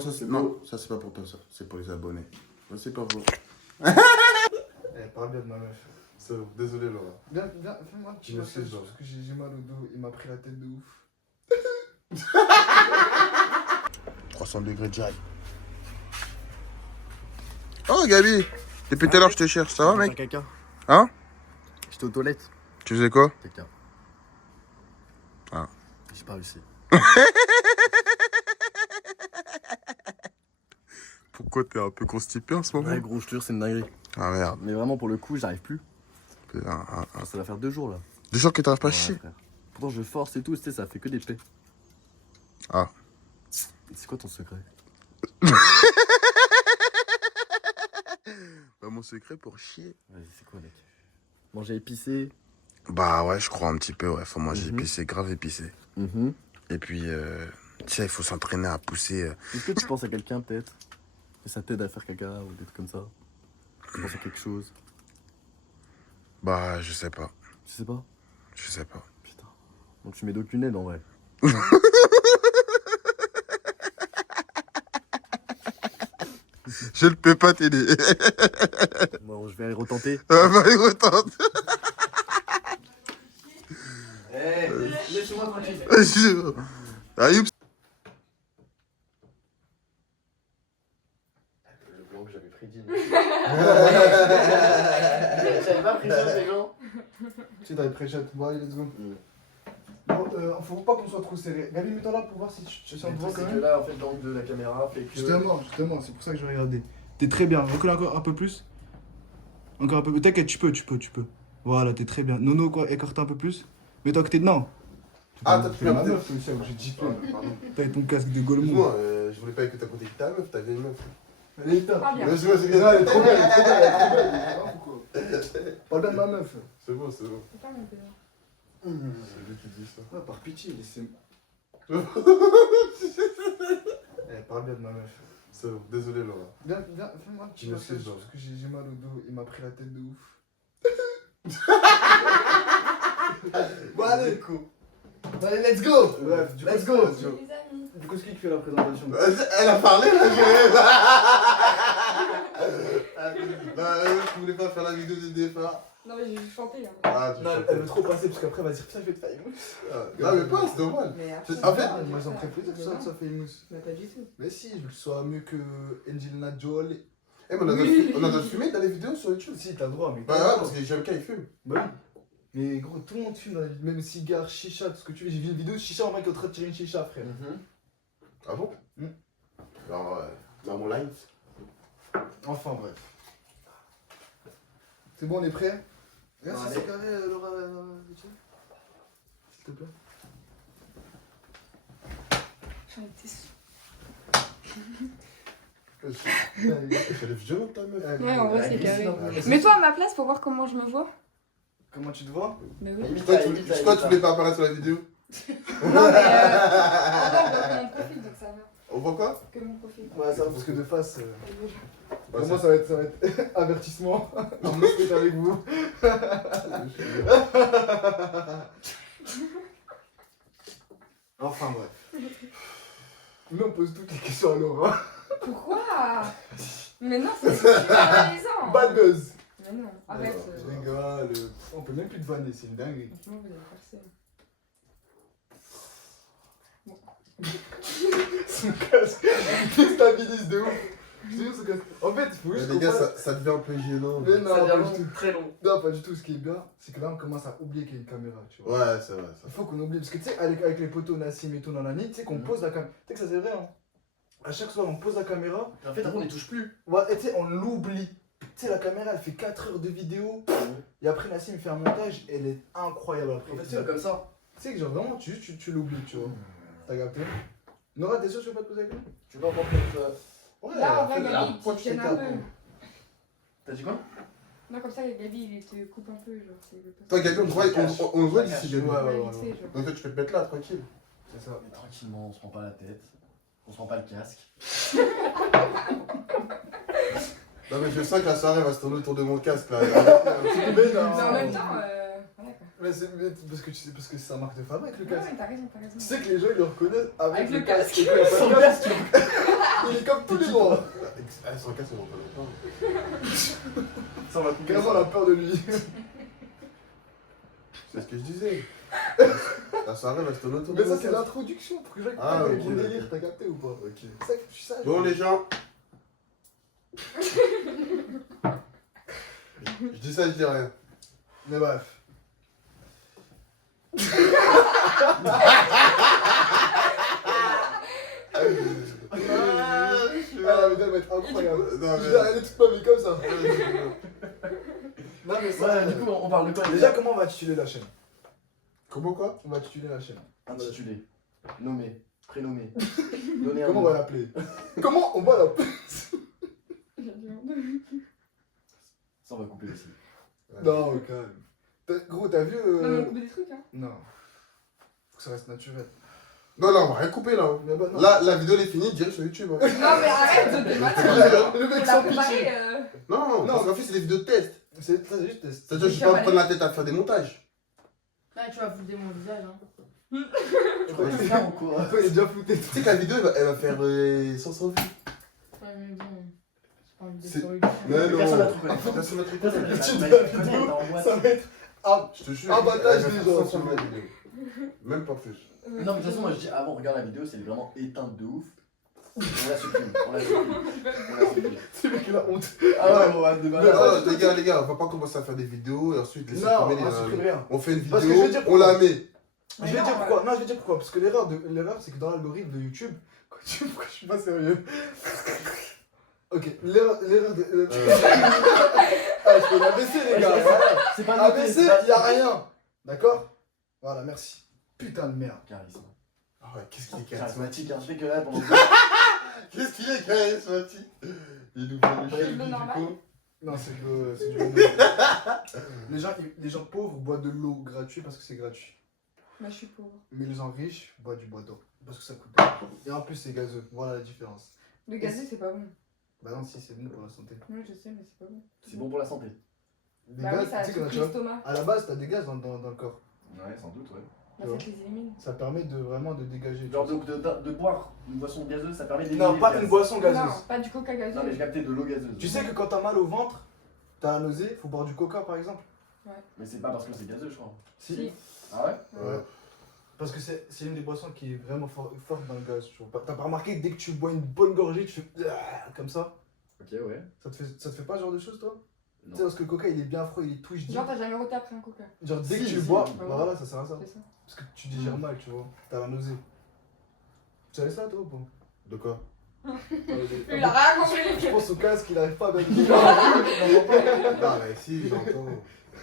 Tiens, ça c'est. Non, ça c'est pas pour toi, ça. C'est pour les abonnés. Ça c'est pas vous. Eh, parle bien de ma meuf. C'est bon, désolé Laura. Viens, fais-moi un petit Merci, massage genre. parce que j'ai mal au dos. Il m'a pris la tête de ouf. 300 degrés direct. Oh Gabi, depuis tout à l'heure je te cherche, ça va mec? Caca. Hein? J'étais aux toilettes. Tu faisais quoi? Caca. Ah. J'ai pas réussi. Pourquoi t'es un peu constipé en ce moment? Ouais, gros, je te jure, c'est une dinguerie. Ah merde. Mais vraiment, pour le coup, j'arrive plus. Ah. Ça va faire 2 jours là. Des gens qui t'arrivent pas à Ouais, chier. frère. Pourtant, je force et tout, tu sais, ça fait que des plaies. Ah. C'est quoi ton secret? Bah mon secret pour chier. Vas-y, c'est quoi, mec? Manger épicé. Bah ouais, je crois un petit peu, ouais. Faut manger Mhm. épicé, grave épicé. Mhm. Et puis, tu sais, il faut s'entraîner à pousser. Est-ce que tu penses à quelqu'un peut-être? Que ça t'aide à faire caca ou des trucs comme ça? Tu penses à quelque chose? Bah, je sais pas. Tu sais pas? Je sais pas. Putain. Donc tu mets d'aucune aide en vrai. Je ne peux pas t'aider. Bon, je vais aller retenter. Vas-y, retente. Eh, laisse-moi tranquille. Ayoub. Le blanc que j'avais prédit. J'avais pas pris ça, ces gens. Tu sais, t'avais pré-chat. Bon, allez, let's go. Bon, faut pas qu'on soit trop serré. Gabi, mets-toi là pour voir si tu sens Le le truc, quand c'est que même. là, en fait, l'angle de la caméra fait que. Justement, c'est pour ça que je vais regarder. T'es très bien. Recolle encore un peu plus. Encore un peu plus. T'inquiète, tu peux. Voilà, t'es très bien. Nono, quoi, écarte un peu plus. Mets-toi à côté de. Non. Ah, t'as T'es pris ma un meuf, aussi, j'ai dit Ouais, pardon. T'as ton casque de Golemon. Excuse-moi, je voulais pas écouter à côté de ta meuf, ta vieille meuf. Elle est top. Parle bien. Vas-y, vas-y, Non, elle est trop belle, elle est trop belle, elle est trop belle. C'est grave ou quoi? Parle bien de ma meuf. C'est bon, c'est bon. C'est pas mon père. C'est lui qui dit ça. Ouais, par pitié, laissez. Parle bien de ma meuf. C'est bon, désolé Laura. Viens, fais-moi un petit Merci, massage genre. parce que j'ai mal au dos. Il m'a pris la tête de ouf. Bon, allez, Allez, let's go. Bref, Let's go. Les amis. Du coup, c'est qui fait la présentation? Elle a parlé là, je voulais pas faire la vidéo du départ. Non, mais j'ai juste chanté. Hein. Ah, Non, elle veut trop passer parce qu'après elle va dire putain, je vais te faire émousse. Non, mais pas, c'est normal. Mais En fait, Moi, ça me ferait plaisir que ça fait émousse. Mais pas du tout. Mais si, je veux que ce soit mieux que Angelina Jolie. Eh, mais on a le fumer dans les vidéos sur YouTube. Si, t'as le droit, mais. Bah ouais, parce que JMK il fume. Bah oui. Mais gros, tout le monde fume dans la vie. Même cigare, chicha, tout ce que tu veux. J'ai vu une vidéo de chicha, en mec qui est en train de tirer une chicha, frère. Ah bon? Alors, dans mon live. Enfin, bref. C'est bon, on est prêt? Regarde si Allez. c'est carré, Laura, s'il te plaît. J'en étais sûre. Elle est violente ta meuf. Ouais, en vrai, c'est carré. Ouais. Mets-toi à ma place pour voir comment je me vois. Comment tu te vois? Mais oui. Toi, tu voulais pas apparaître sur la vidéo? Non, mais. En vrai, on voit que mon profil, donc ça va. On voit quoi? Que mon profil. Ouais, ça va, parce que de face. Bah, Pour moi, ça va être avertissement. Je me suis avec vous. Enfin, bref. Nous, on pose toutes les questions à Laura. Pourquoi? Mais non, c'est super réalisant. Bad buzz. Mais non, arrête. Je rigole. On peut même plus te vanner, c'est une dinguerie. Franchement, vous avez percé. Son casque, il déstabilise de ouf. Je te jure, ce casque. En fait, il faut Mais juste les gars, qu'on ça devient un peu gênant. Mais non, Ça pas devient du tout. très long. Non, pas du tout. Ce qui est bien, c'est que là, on commence à oublier qu'il y a une caméra, tu vois. Ouais, c'est vrai. Il faut qu'on oublie. Parce que tu sais, avec les potos Nassim et tout dans la nuit, tu sais qu'on pose la caméra. Tu sais que ça, c'est vrai, hein. À chaque soir, on pose la caméra. En fait, après, on les touche plus. Ouais, et tu sais, on l'oublie. Tu sais, la caméra, elle fait 4 heures de vidéo. Et après, Nassim fait un montage. Elle est incroyable après. En fait, c'est comme ça. Tu sais que genre vraiment, tu l'oublies, tu vois. T'as capté? Nora, t'es sûr que tu veux pas te poser avec nous? Tu vas voir peut-être. Ouais, Là, en vrai, fais- Gabi, pourquoi tu tu gênes un t'écartes? peu. T'as dit quoi? Non, comme ça, Gabi, il te coupe un peu. Genre, c'est le Toi, Gabi, on le voit d'ici, Gabi. Ouais, ouais, Ouais, ouais. vite fait, genre. Donc, toi, tu peux te mettre là, tranquille. C'est ça. Mais tranquillement, on se prend pas la tête. On se prend pas le casque. Non, mais je sens que la soirée va se tourner autour de mon casque là. Mais Mais en non. même temps, voilà quoi. Mais c'est parce que tu sais, parce que c'est sa marque de fabrique le Ouais, casque. mais t'as raison, t'as raison. Tu sais que les gens ils le reconnaissent avec Avec le casque. casque. Et quand il y a pas de Sans casque, casque. ils toi. 104, c'est mon pas. Ça, on va couper. Carrément, la peur de lui. C'est ce que je disais. La soirée reste en auto. Mais ça, c'est l'introduction pour que je Ah, capte ok, mon délire, d'accord. t'as capté ou pas? Ok. C'est ça que je suis sage. Bon, les gens. Je dis ça, je dis rien. Mais bref. Ah, la vidéo va être incroyable. Non, Je vais aller toute ma vie comme ça. Non, mais ça. Ouais, du coup, on parle de quoi Déjà, comment on va tituler la chaîne? Comment quoi? On va tituler la chaîne. Intitulé, nommé, prénommé. Donner un Comment on nom. va l'appeler? Comment on va l'appeler? Ça, on va couper aussi. Non, quand même. Gros, t'as vu. Non, mais on coupe des trucs, hein. Non. Faut que ça reste naturel. Non, non, on va rien couper là. Mais bah, non. Là, la vidéo elle est finie, direct sur YouTube. Hein. Non, mais arrête de débattre. Le mec On sans l'a préparé. pitié. Non, parce qu'en fait, c'est des vidéos de test. C'est ça, c'est juste test. C'est-à-dire, je vais pas me prendre la tête à faire des montages. Là, tu vas foutre mon visage, hein. Tu vas te faire ou quoi? Toi, il est déjà flouté. Tu sais que la vidéo elle va faire 500 vues. Ouais, mais bon. J'ai pas envie de C'est- sur Mais non. Personne n'a trop connu. Personne n'a trop Personne connu. n'a Tu trop dois connu. la vidéo, T'es en boîte. Ça va être. Ah, Je te jure. Abattage elle va des faire gens, 500 tu vois. vues, la vidéo. Même pas plus. Non, mais de toute façon, moi je dis avant, regarde la vidéo, c'est vraiment éteinte de ouf. On la supprime. On la supprime. On la supprime. c'est le mec qui a honte. Ah ouais, on va de Non, malade. les gars, on va pas commencer à faire des vidéos et ensuite laisser Non, tomber on supprime rien. On fait une Parce que je vais vidéo, dire on la met. Je vais dire pourquoi. Non, je vais dire pourquoi. Parce que l'erreur, c'est que dans l'algorithme de YouTube. Pourquoi je suis pas sérieux? Ok, l'erreur de. Ah, je peux l'ABC, les gars. C'est pas noté. ABC, y a rien. D'accord? Voilà, merci. Putain de merde. Charisme. Ah ouais, qu'est-ce qu'il est charismatique. Charismatique, hein. Je fais que là pendant. Qu'est-ce qu'il est charismatique. Il nous fait le C'est chef le du normal. coup. Non, c'est du les gens pauvres boivent de l'eau gratuite parce que c'est gratuit. Moi, je suis pauvre. Mais les gens riches boivent du bois d'eau parce que ça coûte. Et en plus, c'est gazeux. Voilà la différence. Le gazeux, c'est pas bon. Bah non, si, c'est bon pour la santé. Oui, je sais, mais c'est pas bon. C'est bon pour la santé. Les Bah oui, gaz, ça tu sais que souffle naturel- l'estomac. à la base, t'as des gaz dans le corps. Ouais, sans doute, ouais. Bah, ça te les élimine. Ça permet de vraiment de dégager. Genre donc de boire une boisson gazeuse, ça permet d'éliminer Non, le pas gaz. une boisson Non, gazeuse. pas du coca gazeux. Non, mais j'ai capté de l'eau gazeuse. Tu sais que quand t'as mal au ventre, t'as la nausée, faut boire du coca par exemple. Mais c'est pas parce que c'est gazeux, je crois. Si. Ah ouais? Ouais. Parce que c'est une des boissons qui est vraiment forte dans le gaz. Tu vois. T'as pas remarqué que dès que tu bois une bonne gorgée, tu fais comme ça? Ok, ouais. Ça te fait pas ce genre de choses toi? Tu Non. sais, parce que le coca il est bien froid, il est twitch deep. Genre, t'as jamais roté après un coca. Genre dès Si, que tu le si. bois, Ah bah ouais. voilà, ça sert à ça. C'est ça. Parce que tu digères mal, tu vois. T'as la nausée. Tu savais ça toi ou pas? De quoi? Il a rien compris. Je pense au casque, il arrive pas à bien Non, mais si, j'entends.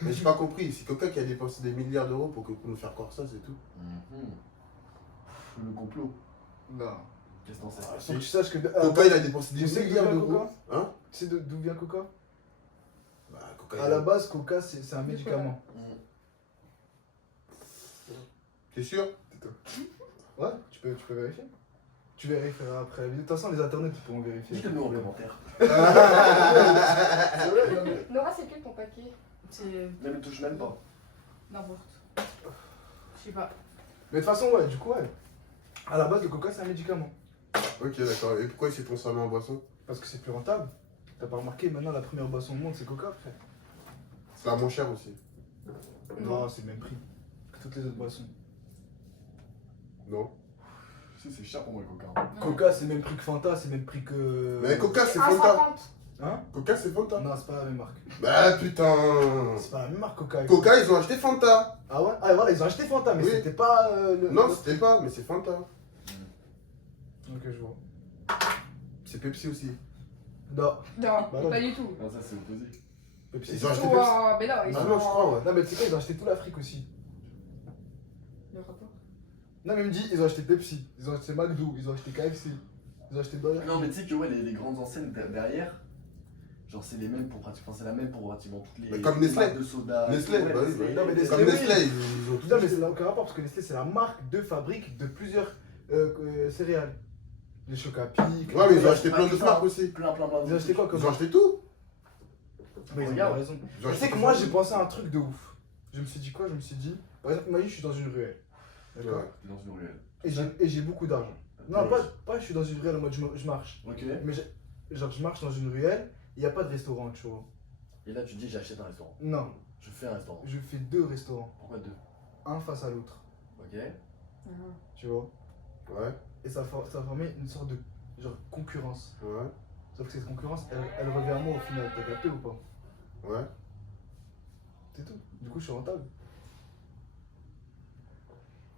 Mais j'ai pas compris. C'est Coca qui a dépensé des milliards d'euros pour nous faire croire ça, c'est tout. Le complot. Non. Qu'est-ce que t'en sais? Faut que tu saches que. Coca, il a dépensé tu des sais d'où milliards vient d'euros. Coca? Hein? Tu sais d'où vient Coca? Bah, Coca, À la base, Coca c'est un médicament. T'es sûr? Ouais, tu peux vérifier. Tu vérifieras après la vidéo. De toute façon, les internets ils pourront vérifier. Dites-le nous en commentaire. C'est vrai, non, mais- Nora, c'est quel ton paquet? C'est Ne le touche même pas. n'importe. Je sais pas. Mais de toute façon, ouais, du coup, ouais. À la base, le coca, c'est un médicament. Ok, d'accord. Et pourquoi il s'est transformé en boisson? Parce que c'est plus rentable. T'as pas remarqué, maintenant, la première boisson au monde, c'est coca, frère. C'est la moins chère aussi. Non, c'est le même prix que toutes les autres boissons. Non. Si, c'est cher pour moi le coca. Coca, c'est le même prix que Fanta, c'est le même prix que. Mais Coca, c'est 1,50. Fanta. Hein? Coca, c'est Fanta. Non, c'est pas la même marque. Bah putain. C'est pas la même marque, Coca. Coca, ils ont acheté Fanta. Ah ouais? Ah voilà, ils ont acheté Fanta, mais Oui. c'était pas. Non, c'était pas, mais c'est Fanta. Ok, je vois. C'est Pepsi aussi. Non, Non, Bah non. pas du tout. Non, ça c'est opposé. Pepsi. Ils ont acheté Ouah, mais là, ils Ah sont non, je crois, ouais. Non, mais tu sais quoi, ils ont acheté toute l'Afrique aussi. Le rapport. Non, mais il me dit, ils ont acheté Pepsi, ils ont acheté McDo, ils ont acheté KFC, ils ont acheté Burger King. Non, mais tu sais que ouais, les grandes enseignes derrière, genre c'est les mêmes pour pratiquement, c'est la même pour pratiquement toutes les. Mais comme les Nestlé. marques de soda. Nestlé, Ouais, bah oui, bah oui. Non, mais Nestlé, Comme oui. Nestlé, ils ont tout Non, mais ça n'a aucun rapport parce que Nestlé, c'est la marque de fabrique de plusieurs céréales. Les Chocapic. Ouais, mais ils ont acheté Ah, plein tout d'autres ça. marques aussi. Plein. Ils ont acheté quoi comme Ils ont acheté tout. Bah, ils ont Regarde. pas raison. Ils ont Tu acheté sais que tout. moi, j'ai pensé à un truc de ouf. Je me suis dit quoi? Je me suis dit, par exemple, imagine, je suis dans une ruelle. D'accord? Ouais. T'es dans une ruelle. Et j'ai beaucoup d'argent. Non, Ouais. pas je suis dans une ruelle en mode je marche. Ok. Mais genre je marche dans une ruelle, il n'y a pas de restaurant, tu vois. Et là, tu dis, j'achète un restaurant. Non, Je fais un restaurant. je fais 2 restaurants, Pourquoi 2? un face à l'autre, Ok. tu vois. Ouais, Et ça va former une sorte de genre concurrence. ouais, Sauf que cette concurrence, elle revient à moi au final, t'as capté ou pas? ouais. C'est tout. Du coup, je suis rentable.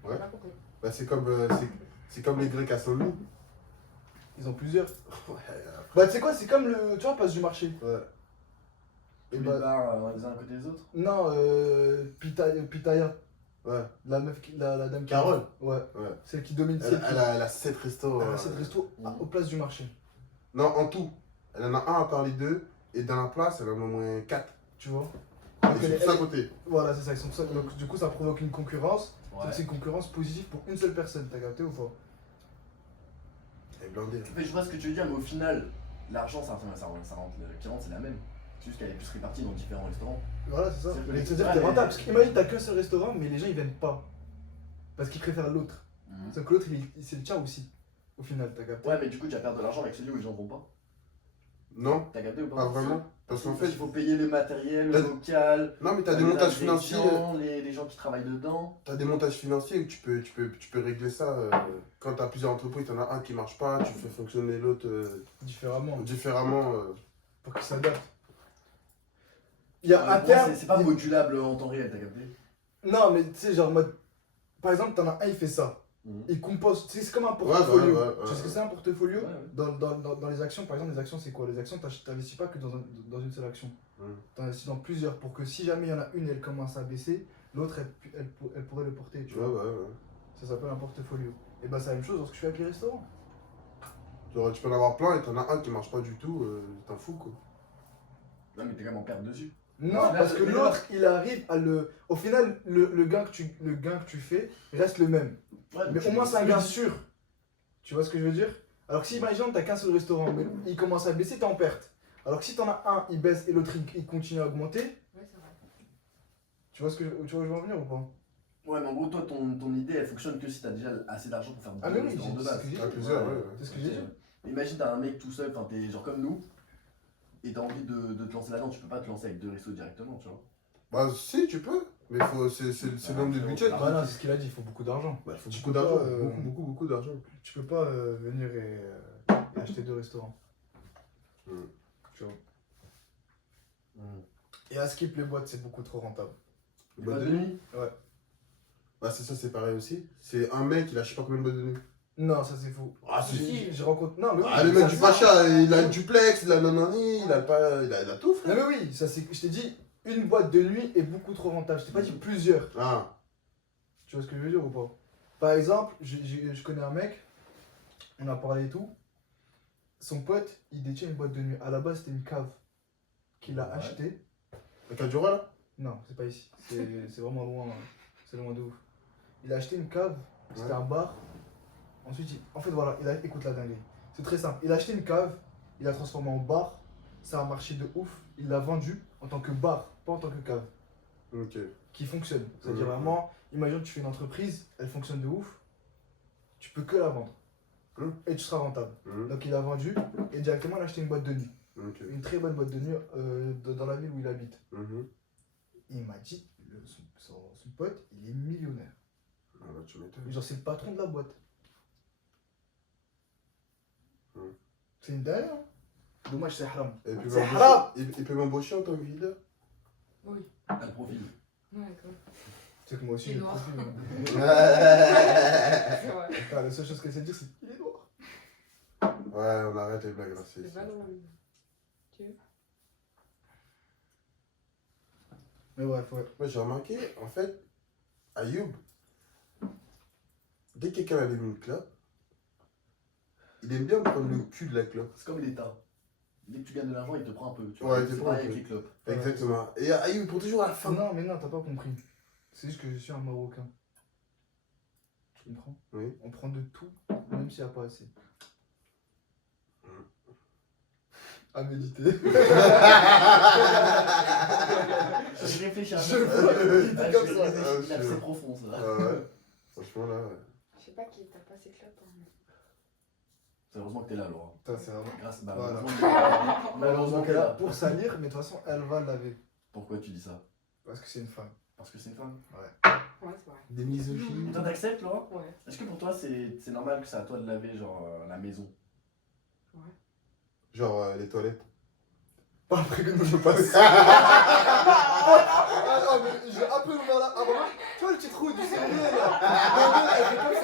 Ouais. J'ai pas compris. Bah, c'est comme les Grecs à Saint-Louis. Ils ont plusieurs. Ouais, Bah, tu sais quoi, c'est comme le. Tu vois, place du marché. ouais. Et Tous les bah. bars les uns à côté des autres. Non, Pitaya. Ouais. La meuf, la dame qui. Carole. Ouais. Ouais. Celle qui domine. Elle, Celle qui. elle a 7 restos. Elle a 7 restos aux places du marché. Non, en tout. Elle en a un à part les deux. Et dans la place, elle en a au moins 4. Tu vois. Et Donc, sur elle- tous à elle- côté. Voilà, c'est ça. Ils sont seuls. Donc, du coup, ça provoque une concurrence. Ouais. C'est une concurrence positive pour une seule personne. T'as capté ou pas? Elle est blindée. hein. Mais je vois ce que tu veux dire, mais au final, l'argent, ça rentre, qui rentre, c'est la même. C'est juste qu'elle est plus répartie dans différents restaurants. Voilà, c'est ça. C'est- Mais c'est-à-dire ouais, que t'es mais- rentable. Parce qu'imagine, t'as qu'un seul restaurant, mais les gens ils viennent pas. Parce qu'ils préfèrent l'autre. Sauf que l'autre, c'est le tien aussi. Au final, t'as capté. Ouais, mais du coup, tu vas perdre de l'argent avec celui où les gens vont pas. Non, T'as capté ou pas? pas vraiment. Parce qu'en fait, il faut payer le matériel, le T'as- local. non, mais t'as des les montages financiers. ingrédients, les gens qui travaillent dedans. T'as des montages financiers où tu peux régler ça. Quand t'as plusieurs entreprises, t'en as un qui marche pas, tu fais fonctionner l'autre Différemment. différemment. Pour qu'ils s'adaptent. Il y a Pour un moi, terme. c'est pas modulable en temps réel, t'as capté? Non, mais tu sais, genre, en mode. Par exemple, t'en as un, il fait ça. Mhm. Il compose. Tu sais, c'est comme un Ouais, portfolio. ouais, ouais, Tu sais ce que ouais. c'est un portfolio? Ouais, ouais. Dans les actions, par exemple, les actions, c'est quoi? Les actions, t'investis pas que dans une seule action. Mhm. T'investis dans plusieurs pour que si jamais il y en a une, elle commence à baisser, l'autre, elle pourrait le porter. Tu Ouais, vois? ouais, ouais. Ça s'appelle un portfolio. Et bah, c'est la même chose lorsque je fais avec les restaurants. Genre, tu peux en avoir plein et t'en as un qui marche pas du tout, t'en fous quoi. Non, mais t'es quand même en perte dessus. Non, Là, parce que mais l'autre, il arrive à le. Au final, le gain que tu fais reste le même. Ouais, Mais au moins, c'est un gain sûr. Tu vois ce que je veux dire? Alors que si, imagine, t'as qu'un seul restaurant, mais il commence à baisser, t'es en perte. Alors que si t'en as un, il baisse et l'autre, il continue à augmenter, Ouais, c'est vrai. tu vois ce que je veux en venir ou pas? Ouais, mais en gros, toi, ton idée, elle fonctionne que si t'as déjà assez d'argent pour faire Ah, deux mais oui, restaurants de c'est ce base. que j'ai À dit. plusieurs, ouais. C'est ce que j'ai dit. Imagine, t'as un mec tout seul, enfin, t'es genre comme nous, et t'as envie de te lancer là-dedans, tu peux pas te lancer avec 2 restos directement, tu vois. Bah, si, tu peux. Mais c'est le nombre de budget. Ah, bah non, c'est ce qu'il a dit, il faut beaucoup d'argent. Bah, il faut Tu beaucoup peux d'argent. pas, Beaucoup d'argent. Tu peux pas venir et acheter 2 restaurants. Mm. Tu vois. Et à skip les boîtes, c'est beaucoup trop rentable. Les Boîte boîtes de de nuit. Ouais. Bah, c'est ça, c'est pareil aussi. C'est un mec, il a je sais pas combien de boîtes de nuit. Non, ça c'est faux. Ah, c'est. Je rencontre. Non, mais oui. Ah, le ça, mec du c'est- Pacha, il a le duplex, il a le nanani, il a pas. Il a tout, frère. Non, mais oui, ça c'est. Je t'ai dit, une boîte de nuit est beaucoup trop rentable. Je t'ai pas dit plusieurs. Ah, Tu vois ce que je veux dire ou pas? Par exemple, je connais un mec, on a parlé et tout. Son pote, il détient une boîte de nuit. À la base, c'était une cave qu'il a Ouais. achetée. le Cadura là. Non, c'est pas ici. C'est vraiment loin. C'est loin de ouf. Il a acheté une cave, c'était Ouais. un bar. Ensuite, en fait, voilà, écoute la dinguerie. C'est très simple. Il a acheté une cave, il l'a transformé en bar. Ça a marché de ouf. Il l'a vendu en tant que bar, pas en tant que cave. Ok. Qui fonctionne. C'est-à-dire Mhm. vraiment, imagine tu fais une entreprise, elle fonctionne de ouf. Tu peux que la vendre. Mhm. Et tu seras rentable. Mhm. Donc il a vendu et directement il a acheté une boîte de nuit. Ok. Une très bonne boîte de nuit dans la ville où il habite. Mhm. Il m'a dit, son pote, il est millionnaire. Ah, bah, tu m'étonnes. Genre, c'est le patron de la boîte. Hmm. C'est une dingue, hein. Dommage, c'est haram. Et puis C'est m'embaucher- haram. il peut m'embaucher en tant que leader. Oui. T'as le profil. Ouais, quoi. C'est que moi aussi, Il est j'ai le noir. profil. hein. C'est vrai. Putain, la seule chose qu'elle sait dire, c'est qu'il est noir. Ouais, on arrête les blagues racistes. C'est pas drôle. Tu veux? Mais bref, ouais. Moi j'ai remarqué, en fait, Ayoub, dès que quelqu'un allume une clope, il aime bien prendre le cul de la clope. C'est comme l'État. Dès que tu gagnes de l'argent, il te prend un peu. Tu Ouais, vois. il te C'est prend un pareil peu. avec les clopes. Ouais. Exactement. Et Ayoub, pour toujours à la fin. Non, mais non, t'as pas compris. C'est juste que je suis un Marocain. Tu comprends? Oui. On prend de tout, même s'il n'y a pas assez. À méditer. Je réfléchis un Je peu. vois, il dit Ah, comme je ça. réfléchis. Ah, C'est profond ça. Ah ouais. Franchement là, ouais. Je sais pas qui t'a pas ses clopes. Hein. C'est heureusement que t'es là, Laura. Putain, c'est vraiment. Grâce, Voilà. malheureusement Donc qu'elle elle est a là. pour salir, mais de toute façon, elle va laver. Pourquoi tu dis ça? Parce que c'est une femme. Parce que c'est une femme. Ouais, c'est vrai. Des misogynes. Toi, t'acceptes, Laura? Ouais. Est-ce que pour toi, c'est normal que c'est à toi de laver, genre, la maison? Genre les toilettes. Pas après que nous je passe. Ah, mais j'ai un peu ouvert là. Ah, bah, tu vois le petit trou du céréal là. Non, elle fait comme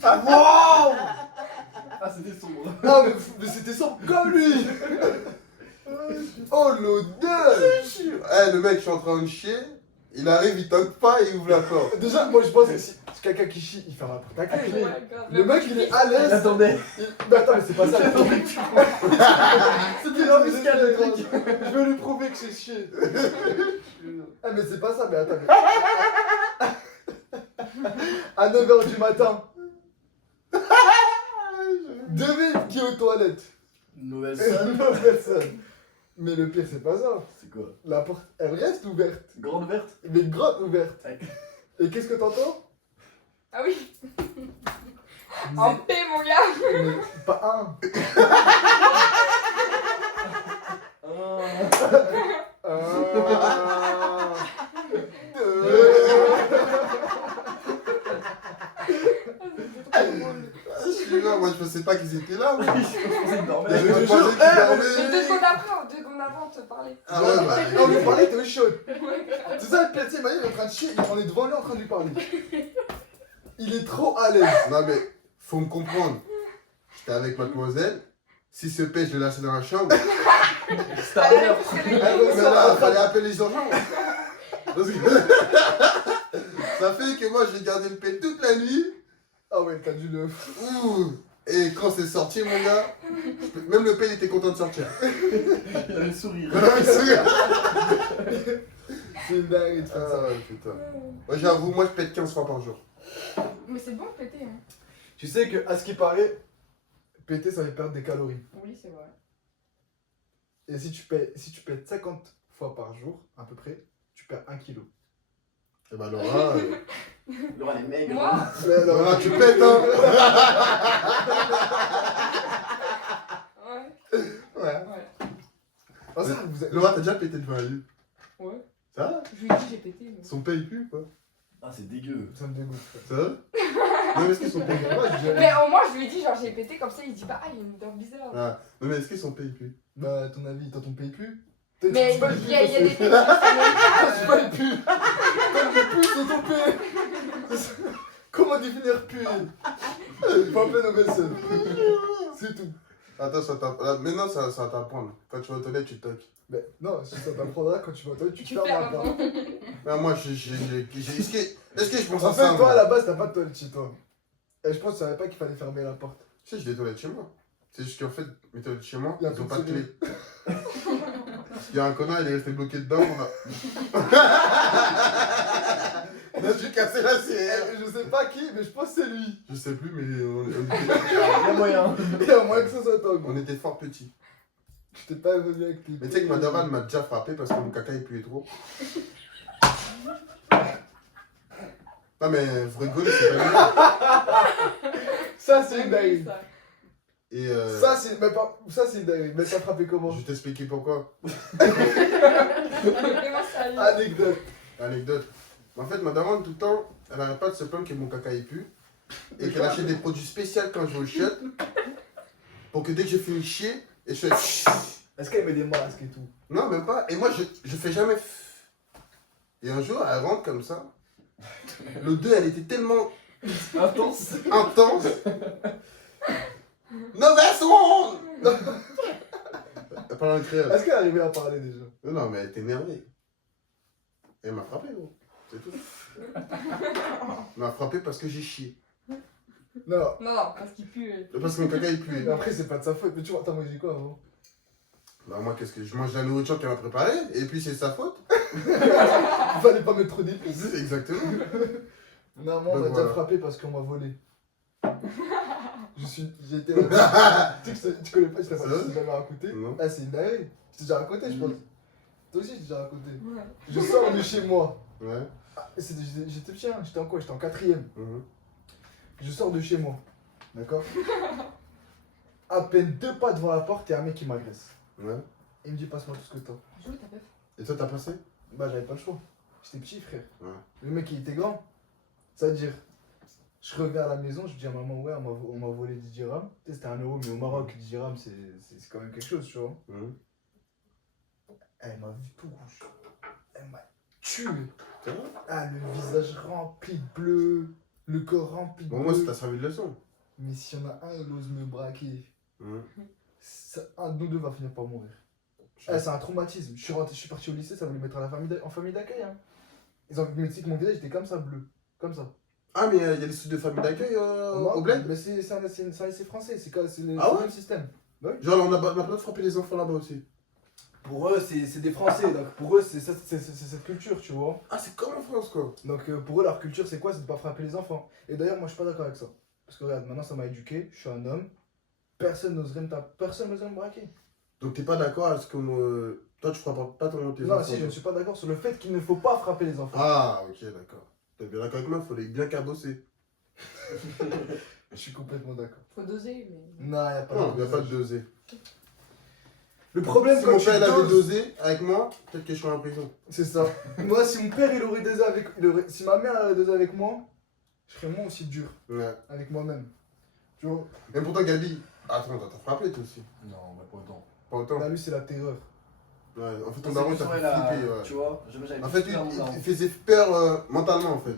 ça. Wow. Ah, c'était sombre. Ah, mais c'était sombre comme lui. Oh, l'odeur. Eh, le mec, je suis en train de chier. Il arrive, il toque pas et il ouvre la porte. Déjà, moi je pense que si quelqu'un qui chie, il ferme la porte à clé. Ouais, grave. Le mec il est à l'aise. J'attendais. Mais attends, mais c'est pas ça. C'était l'embuscade, le truc. Je veux lui prouver que c'est chier. Ah, mais c'est pas ça, mais attends. À 9h du matin. Devine qui est aux toilettes. Nouvelle Une scène. personne. Mais le pire, c'est pas ça. C'est quoi? La porte, elle reste ouverte. Grande verte? Mais grande ouverte. Tac. Et qu'est-ce que t'entends? Ah oui. En paix, mon gars. Mais pas un. Moi, je pensais pas qu'ils étaient là. Moi. Je pensais qu'il dormait. Je te pensais jure, qu'ils Mais 2 dormaient. secondes après, 2 secondes avant, on te parlait. Ah ouais, bah. Non, on lui parlait, t'es au chaud. C'est ça le pire, tu sais, Maï, il est en train de chier, on est devant lui en train de lui parler. Il est trop à l'aise. Non, mais faut me comprendre. J'étais avec mademoiselle. Si ce pêche, je le lâchais dans la chambre. C'était un meurtre. Ah, Mais là, il fallait appeler les urgences. Parce que ça fait que moi, j'ai gardé le pet toute la nuit. Ah ouais, t'as dû le. Ouh. Et quand c'est sorti, mon gars, même le pet, il était content de sortir. Il avait le sourire. C'est une dingue de faire Ah ça. ouais, putain. Moi, j'avoue, moi, je pète 15 fois par jour. Mais c'est bon de péter, hein. Tu sais que, à ce qui paraît, péter ça fait perdre des calories. Oui, c'est vrai. Et si tu pètes 50 fois par jour, à peu près, tu perds 1 kilo. Et bah, Laura, Laura, elle est maigre. Moi Laura, tu pètes, hein. Ouais. Ouais. Ouais. Ah, ça, vous avez... Laura, t'as déjà pété devant lui? Ouais. Ça va? Je lui ai dit, j'ai pété. Mais... Son pet, il pue, quoi. Ah, c'est dégueu. Ça me dégoûte. Ça va? Non, mais est-ce qu'ils sont payés? Moi, je dirais- Mais au moins, je lui ai dit, genre, j'ai pété comme ça. Il dit, bah, ah, il y a une odeur bizarre. Ah, non, mais est-ce qu'ils sont payés plus? Bah, à ton avis, t'as ton pays plus? Mais il y a des pétés qui sont Je pas le pu. Comme le pu, c'est ton pu. Comment définir pu? Pas plein nouvelle seule. C'est tout. Attends, maintenant, ça va t'apprendre. Quand tu vas aux toilettes, tu toques. Mais non, ça t'apprendra quand tu vas toi, tu Tu fermes la fermes. porte. Mais moi, est-ce que je pense En à ça? fait, toi, moi à la base, t'as pas de toilette chez toi. Et je pense que tu savais pas qu'il fallait fermer la porte. Tu sais, j'ai des toilettes chez moi. C'est juste qu'en fait, mes toilettes chez moi, Y a ils ont plus pas de de clé. Il y a un connard, il est resté bloqué dedans. On a dû casser la CR. Je sais pas qui, mais je pense que c'est lui. Je sais plus, mais Il y a moyen. Il y a moins que ça soit toi. on était fort petits. Je t'ai pas évolué avec tes. Mais tu sais que ma daronne m'a déjà frappé parce que mon caca il puait trop. Non mais vous rigolez, c'est pas bien. Ça, c'est une dingue. Ça. Et Ça, c'est. Mais pas... Ça, c'est une dingue. Mais t'as frappé comment? je vais t'expliquer pourquoi. Vraiment sérieux. Anecdote. Anecdote. En fait, ma daronne, tout le temps, elle arrête pas de se plaindre que mon caca il pue. Et qu'elle achète des produits spéciaux quand je vais au chiottes. Pour que dès que je finis de chier, et je fais. Est-ce qu'elle met des masques et tout? Non, même pas. Et moi, je fais jamais. Et un jour, elle rentre comme ça. L'odeur, elle était tellement Intense. intense. Mauvaise ronde. Elle parle en créole. Est-ce qu'elle arrivait à parler déjà? Non, mais elle était énervée. Elle m'a frappé, gros. C'est tout. Elle m'a frappé parce que j'ai chié. Non. Non, non, parce qu'il pue. Parce que mon caca, il puait. Mais après, c'est pas de sa faute. Mais tu vois, t'as mangé quoi avant? Bah, moi, qu'est-ce que je mange la nourriture qu'elle m'a préparée, et puis c'est sa faute. Il fallait pas mettre trop d'épices. Exactement. Non, moi, on Donc, m'a déjà voilà. frappé parce qu'on m'a volé. J'étais là. Tu connais pas, je t'ai Ça pas va jamais raconté. Non. Ah, c'est une dinguerie. Je t'ai déjà raconté, je Oui. pense. Toi aussi, je t'ai déjà raconté. Ouais. Je sors de chez moi. Ouais. J'étais petit, hein, j'étais en quoi? J'étais en 4ème. Mhm. Je sors de chez moi. D'accord. À peine 2 pas devant la porte, et un mec qui m'agresse. Ouais. Il me dit passe-moi tout ce que t'as. Joue ta meuf. Et toi, t'as passé? Bah j'avais pas le choix. J'étais petit frère. Ouais. Le mec il était grand. C'est-à-dire, je reviens à la maison, je dis à maman ouais on m'a volé 10 dirhams. Tu sais, c'était 1 euro mais au Maroc 10 dirhams c'est quand même quelque chose tu vois. Hum. Elle m'a vu tout rouge. Elle m'a tué. C'est vrai? Ah le visage rempli de bleu, le corps rempli de Bon, bleu. moi, ça t'a servi de leçon. Mais s'il y en a un il ose me braquer, Hum. un de nous deux va finir par mourir. Eh, c'est un traumatisme. Je suis parti au lycée, ça voulait me mettre à en famille d'accueil. Hein. Ils ont vu que mon visage était comme ça, bleu. Comme ça. Ah, mais il y a des sites de famille d'accueil au bled? Mais c'est un lycée français, c'est le Ah ouais même système. Genre, on a pas de frapper les enfants là-bas aussi. Pour eux, c'est des Français, donc pour eux, c'est cette culture, tu vois. Ah, c'est comme en France, quoi. Donc pour eux, leur culture, c'est quoi? C'est de pas frapper les enfants. Et d'ailleurs, moi, je suis pas d'accord avec ça. Parce que regarde, maintenant, ça m'a éduqué, je suis un homme. Personne n'oserait me taper, personne n'oserait me braquer. Donc, t'es pas d'accord à ce que toi, tu frappes pas tes Non, enfants? si, je ne suis pas d'accord sur le fait qu'il ne faut pas frapper les enfants. Ah, ok, d'accord. T'es bien d'accord avec moi, il faut les bien cabosser. Je suis complètement d'accord. Faut doser, mais. Non, y a pas Non, de il n'y a pas de doser. Le problème Si quand mon tu père il avait doses, dosé avec moi, peut-être que je serais en prison. c'est ça. Moi, si mon père il aurait dosé avec, si ma mère elle aurait dosé avec moi, je serais moi aussi dur Ouais. avec moi-même. Tu vois. Mais pourtant, Gabi, attends, t'as frappé toi aussi. Non, mais pas autant. Pas autant. Là, lui, c'est la terreur. Ouais, en fait, ton C'est daron, plus, t'a ouais, fait la- flipper. Ouais. Tu vois, j'avais En fait, plus peur, mon daron. il faisait peur mentalement, en fait.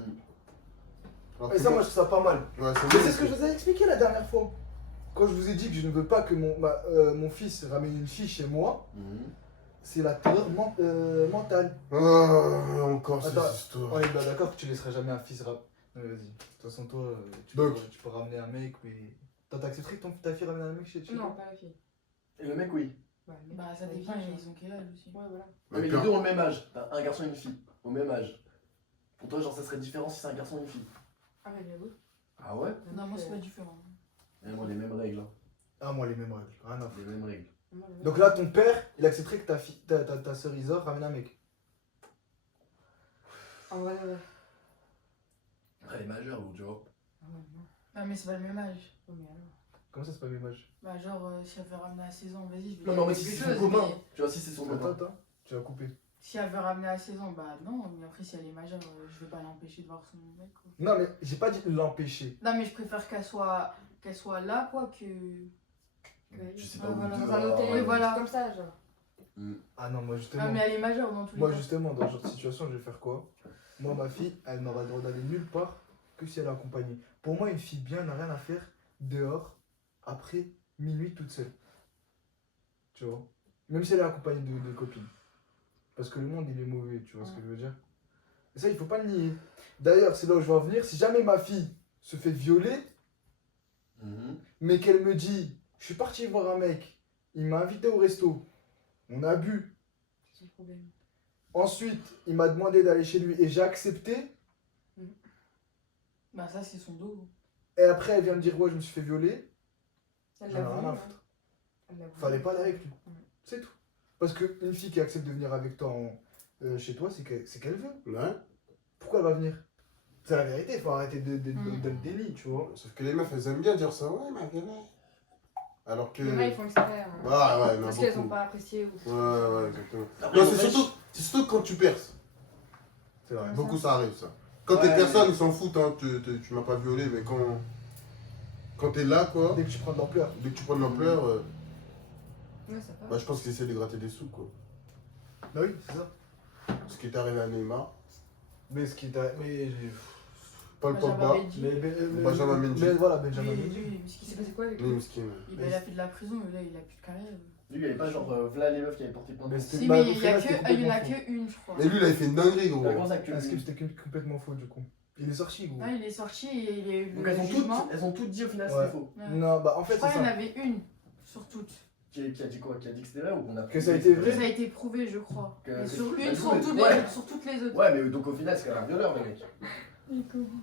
Alors Et que ça, moi, je trouve ça pas mal. Ouais, Mais bien, c'est ce que je vous ai expliqué la dernière fois. Quand je vous ai dit que je ne veux pas que mon fils ramène une fille chez moi, Mhm. c'est la terreur mentale. Oh, encore ces Attends, histoires. On est bien d'accord que tu laisserais jamais un fils rap. Non, vas-y. De toute façon, toi, Donc. tu peux ramener un mec, mais. T'accepterais que ta fille ramène un mec chez Non, toi? pas la fille. Et le mec, oui. Ouais, mais- Bah ça dépend, ils ont quel âge aussi. Ouais, voilà. Ouais, mais les deux ont le même âge. T'as un garçon et une fille. Au même âge. Pour toi, genre, ça serait différent si c'est un garçon et une fille. Ah, mais j'avoue. Ah ouais? Non, moi c'est pas différent. Et moi, les mêmes règles. Hein. Ah, moi, les mêmes règles. Rien à foutre. Les mêmes règles. Moi, le mec- Donc là, ton père, il accepterait que ta soeur Isor ramène un mec. En vrai, ouais. Après, elle est majeure, vous, tu vois. Ah, ouais, non. Ah mais c'est pas le même âge. Oh, mais alors. Comment ça, c'est pas le même âge? Bah genre si elle veut ramener à 16 ans, vas-y, je vais Non, mais lui en mode, ramener si c'est quelque son chose, copain. mais Tu vois, si c'est son Attends, copain. tu vas couper. si elle veut ramener à 16 ans, bah non, mais après si elle est majeure, je vais pas l'empêcher de voir son mec. Quoi. Non, mais j'ai pas dit l'empêcher. Non mais je préfère qu'elle soit là quoi que... Je sais Ah, pas où voilà, deux, dans un hôtel, Oui, voilà. comme ça, genre. Ah non, moi justement. Ah mais elle est majeure dans tous les Moi cas. justement, dans ce genre de situation, je vais faire quoi? Moi, ma fille, elle n'aura le droit d'aller nulle part que si elle est accompagnée. Pour moi, une fille bien n'a rien à faire dehors après minuit toute seule. Tu vois? Même si elle est accompagnée de copines. Parce que le monde, il est mauvais, tu vois ce que je veux dire? Et ça, il faut pas le nier. D'ailleurs, c'est là où je vais en venir. Si jamais ma fille se fait violer, Mhm. mais qu'elle me dit, je suis parti voir un mec, il m'a invité au resto, on a bu, C'est son problème. ensuite il m'a demandé d'aller chez lui et j'ai accepté, Bah ça c'est son dos. et après elle vient me dire, ouais, je me suis fait violer, Elle j'en ai l'a rien voulu, à hein. foutre. Elle l'a voulu. Fallait pas aller avec lui. Ouais. C'est tout. Parce qu'une fille qui accepte de venir avec toi chez toi, c'est qu'elle veut. Ouais. Pourquoi elle va venir? C'est la vérité, il faut arrêter de le déni, tu vois. Sauf que les meufs, elles aiment bien dire ça. Ouais, ma gueule. Alors que. Les mecs, ils font exprès. hein. Ouais, ouais, non, Parce qu'elles beaucoup. ont pas apprécié ou. Ouais, exactement. Après, Non, ils c'est ont surtout quand tu perces. C'est vrai. Beaucoup ça arrive, ça. Quand Ouais, t'es personne, mais- ils s'en foutent, hein. Tu m'as pas violé, mais quand t'es là, quoi, Dès que tu prends de l'ampleur. dès que tu prends de l'ampleur, Ouais, ça bah, va. je pense qu'ils essaient de gratter des sous, quoi. Bah oui, c'est ça. Ce qui est arrivé à Neymar, Mais ce qui est. Mais j'ai. Paul Benjamin Pogba, Mendy. Benjamin Mendy. Mais voilà, Benjamin Lui, Mendy. lui, ce Il qui s'est s'est passé quoi avec oui, lui? miskin. Il a fait de la prison, mais là il a plus de carrière. Lui, il avait pas genre, voilà les meufs qui avaient porté plainte. Mais contre c'était- Si bah, mais au il y final, en c'était a complètement faux. que une je crois. Mais lui, il avait fait une dinguerie, gros. Comment ça que Ah, Skip, c'était complètement faux du coup. Il est sorti, gros. Ah, il est sorti et il est Donc le jugement. elles ont toutes dit au final Ouais. c'était faux. Ouais. Non, bah en Je fait, crois c'est qu'il y en ça. avait une sur toutes. Qui a dit quoi? Qui a dit que c'était vrai ou qu'on a Que ça a été Ça vrai? a été prouvé, je crois. Que Mais c'est- sur bah, une, du sur coup, toutes, ouais. sur toutes les autres. Ouais, mais donc au final, c'est quand même un violeur, le mec.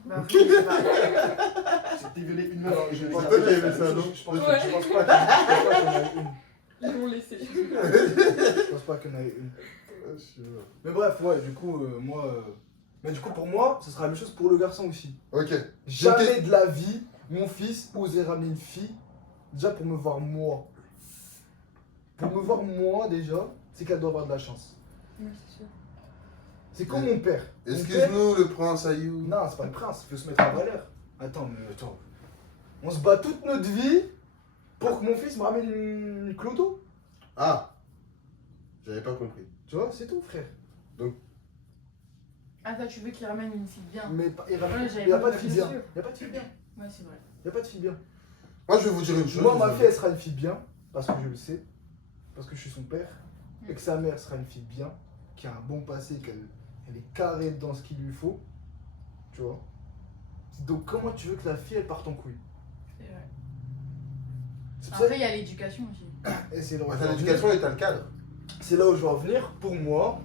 Bah, après, je sais pas. C'était violé une Non, meuf. je violé pense une pas meuf, qu'il y avait c'est ça, la non? même Je chose. pense Ouais. je pense pas qu'il y en a une. Ils l'ont laissé. Je pense pas qu'il y en a une. Ah, je sais pas. Mais bref, ouais, du coup, moi. Mais du coup, pour moi, ce sera la même chose pour le garçon aussi. Ok. Jamais de la vie, mon fils osait ramener une fille, déjà pour me voir moi. Pour me voir moi, déjà, c'est qu'elle doit avoir de la chance. Ouais, c'est sûr. C'est comme mon père. Mon père- Excuse-nous, le prince Ayou. Non, c'est pas le prince, il faut se mettre en valeur. Attends, mais attends. On se bat toute notre vie pour que mon fils me ramène une clodo. Ah, j'avais pas compris. Tu vois, c'est tout, frère. Ah, toi, tu veux qu'il ramène une fille bien. Mais il n'y a, Ouais, j'avais pas pas de fille compris, bien. sûr. Il n'y a pas de fille bien. Ouais, c'est vrai. Il n'y a pas de fille bien. Moi, je vais vous dire une chose. Moi, ma vous fille, elle sera une fille bien, parce que je le sais, parce que je suis son père, et que sa mère sera une fille bien, qui a un bon passé, qu'elle est carrée dans ce qu'il lui faut, tu vois. Donc, comment tu veux que la fille, elle parte en couille? C'est vrai. C'est pour ça Après, il y a l'éducation aussi. et c'est là où Ouais, je t'as veux en l'éducation venir. et t'as le cadre. C'est là où je veux en venir. Pour moi,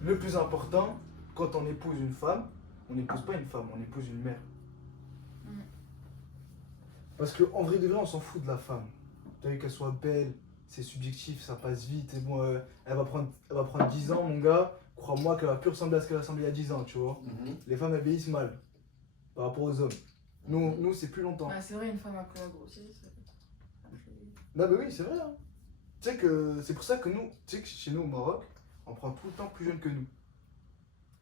le plus important, quand on épouse une femme, on n'épouse pas une femme, on épouse une mère. Mm. Parce qu'en vrai de vrai, on s'en fout de la femme. Tu as vu qu'elle soit belle, c'est subjectif, ça passe vite. Et bon, elle va prendre 10 ans, mon gars. Crois-moi qu'elle va plus ressembler à ce qu'elle ressemblait il y a 10 ans, tu vois. Mhm. Les femmes, elles vieillissent mal par rapport aux hommes. Nous c'est plus longtemps. Ah, c'est vrai, une femme après la grossesse. Non, mais oui, c'est vrai. Hein. Tu sais que c'est pour ça que nous, tu sais que chez nous au Maroc, on prend tout le temps plus jeune que nous.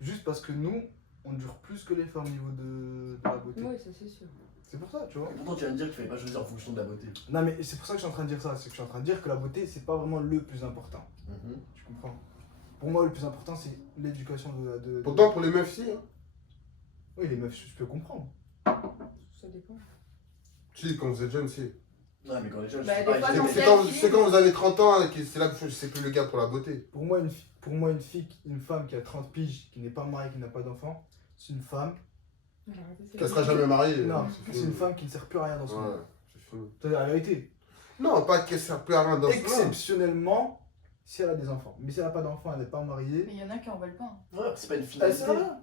Juste parce que nous, on dure plus que les femmes au niveau de la beauté. Oui, ça c'est sûr. C'est pour ça, tu vois. Et pourtant, tu viens de dire qu'il fallait pas choisir en fonction de la beauté. Non, mais c'est pour ça que je suis en train de dire ça. C'est que je suis en train de dire que la beauté, c'est pas vraiment le plus important. Mhm. Tu comprends? Pour moi, le plus important, c'est l'éducation de. Pourtant, pour les meufs, si. Hein. Oui, les meufs, je peux comprendre. Ça dépend. Si, quand vous êtes jeune, si. Ouais, mais quand les jeunes, Bah, c'est des pas fois, C'est non, c'est quand vous avez 30 ans, que c'est là que c'est plus le gars pour la beauté. Pour moi, une femme qui a 30 piges, qui n'est pas mariée, qui n'a pas d'enfant, c'est une femme. Qu'elle sera jamais mariée. Non, c'est c'est fini. une femme qui ne sert plus à rien dans ce monde. Ouais, c'est fini. C'est la vérité. Non, pas qu'elle sert plus à rien dans ce monde. Exceptionnellement, si elle a des enfants. Mais si elle n'a pas d'enfants, elle n'est pas mariée. Mais il y en a qui en veulent pas. Ouais, c'est pas une Elle finalité. sert à rien.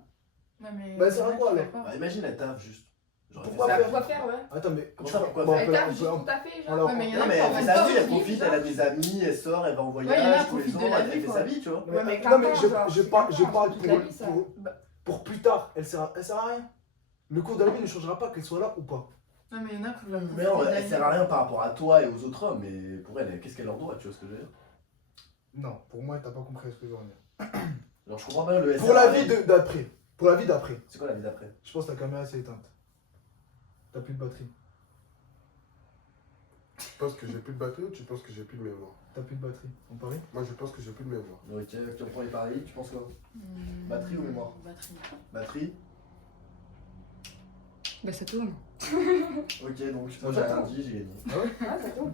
Ouais, mais Bah, il y c'est en a à quoi, qui alors veulent pas. Bah, imagine, elle taffe juste. Genre, elle Pourquoi fait Ça ça. pourra faire, ouais. Attends, mais. Comment ça, pourquoi Bon, faire on Elle peut- tape on juste peut- pour taper, genre. alors, Ouais, mais il y en Non, a mais qui en elle fait veulent sa pas vie, elle aussi, profite, genre. elle a des amis, elle sort, elle va en Ouais, il y en a voyage qui tous les profitent de ans, la elle vie, fait quoi. sa vie, tu vois. Ouais, mais non, mais qu'importe, genre, je c'est parle qu'importe, toute la vie, ça. pour plus tard. Elle sert à rien. Le cours de la vie ne changera pas qu'elle soit là ou pas. Non, mais il y en a qui veulent Mais non, elle sert à rien par rapport à toi et aux autres hommes, mais pour elle, qu'est-ce qu'elle leur doit, tu vois ce que je veux dire? Non, pour moi, t'as pas compris ce que je veux en dire. Alors je comprends pas le Pour la vie d'après. Pour la vie d'après. C'est quoi la vie d'après? Je pense que ta caméra s'est éteinte. T'as plus de batterie. Tu penses que j'ai plus de batterie ou tu penses que j'ai plus de mémoire? T'as plus de batterie. On parie? Moi, je pense que j'ai plus de mémoire. Ok, tu reprends les paris, tu penses quoi? Batterie ou mémoire? Batterie. Batterie? Bah, ça tourne. Ok, donc moi j'ai rien dit, j'ai gagné. Ah, ça tourne.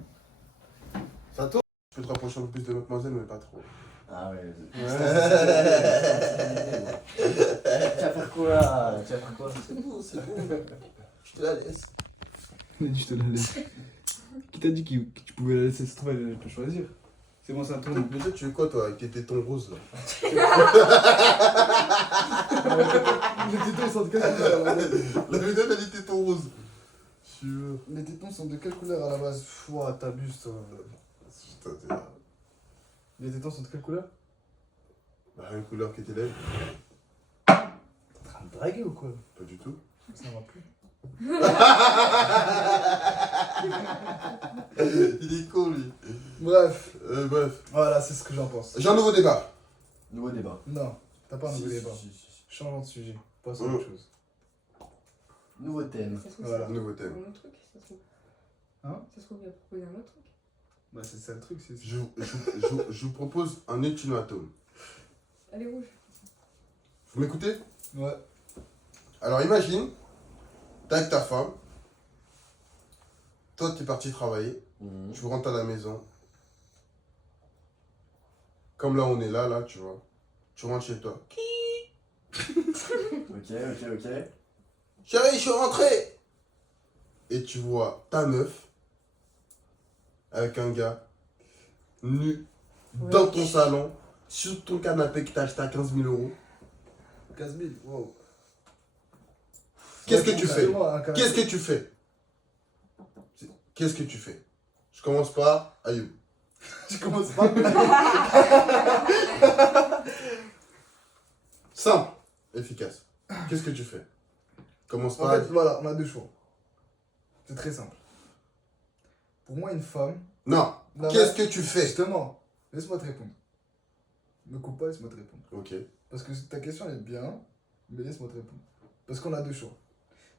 Ça tourne? Je peux te rapprocher un peu plus de mademoiselle, mais pas trop. Ah ouais. Ouais. Tu vas faire quoi? Tu vas faire quoi? C'est bon, c'est bon. Je te la laisse. Il a dit je te la laisse. Qui t'a dit que tu pouvais la laisser se trouver, elle peut choisir. C'est bon, ça tourne. Déjà, tu veux quoi, toi, avec tes tétons roses, là? Les tétons sont de quelle couleur? La vedette, elle dit tétons roses. Sûr. Les tétons sont de quelle couleur à la base? Ouah, t'abuses toi. Putain, t'es là. Les tétons sont de quelle couleur? Bah, une couleur qui tes lèvres. T'es en train de draguer ou quoi? Pas du tout. Ça va plus. Il est con, lui. Bref, Bref. voilà, c'est ce que j'en pense. J'ai un nouveau débat. Nouveau débat. Non, t'as pas un nouveau Si, débat. si, si. Changeons de sujet. Passe à autre chose. Nouveau thème. Ça se trouve, Voilà. c'est Nouveau thème. un autre truc, ça se trouve. Hein? Ça se trouve, il a proposé un autre truc. Bah, c'est ça le truc, c'est. Je vous propose un ultimatum. Allez, rouge. Vous m'écoutez? Ouais. Alors imagine, t'es avec ta femme, toi t'es parti travailler, Mhm. tu rentres à la maison, comme là on est là, tu vois, tu rentres chez toi. Ok. Chérie, je suis rentré! Et tu vois ta meuf avec un gars nu dans ton salon, sur ton canapé que t'as acheté à 15 000 €. 15 000, wow. Qu'est-ce que tu fais? Qu'est-ce Qu'est-ce que tu fais? Qu'est-ce que tu fais? Je commence par Ayoub. Tu commences pas? Simple, efficace. Qu'est-ce que tu fais? Commence En par fait, voilà, on a deux choix. C'est très simple. Pour moi, une femme. Non. Non, Qu'est-ce mais- que tu fais? Justement, laisse-moi te répondre. Me coupe pas, laisse-moi te répondre. Ok. Parce que ta question elle est bien, mais laisse-moi te répondre. Parce qu'on a deux choix.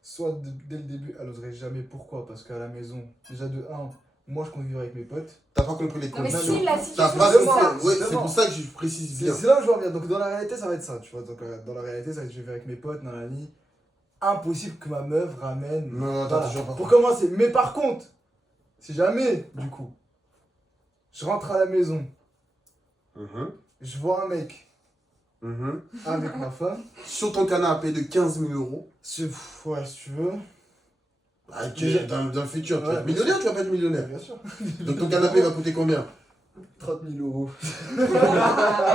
Soit dès le début, elle n'oserait jamais. Pourquoi? Parce qu'à la maison, déjà de 1, moi je convivrai avec mes potes. T'as pas compris les Non, mais conditions. si la T'as situation pas c'est Justement. ça. compris. Ouais, c'est Justement. pour ça que je précise bien. C'est là où je veux en venir. Donc dans la réalité, ça va être ça. Tu vois, donc, dans la réalité, ça va être je vais avec mes potes, nanani. Impossible que ma meuf ramène. Non, Voilà. t'as toujours pas Pour compris. commencer. Mais par contre, si jamais, du coup, je rentre à la maison, Mhm. je vois un mec Mhm. avec ma femme, Sur ton canapé de 15 000 euros. ouais, si tu veux. Ah, dans le futur, tu vas Ouais, être millionnaire, tu vas pas être millionnaire. Bien sûr. Donc ton canapé va coûter combien? 30 000 euros.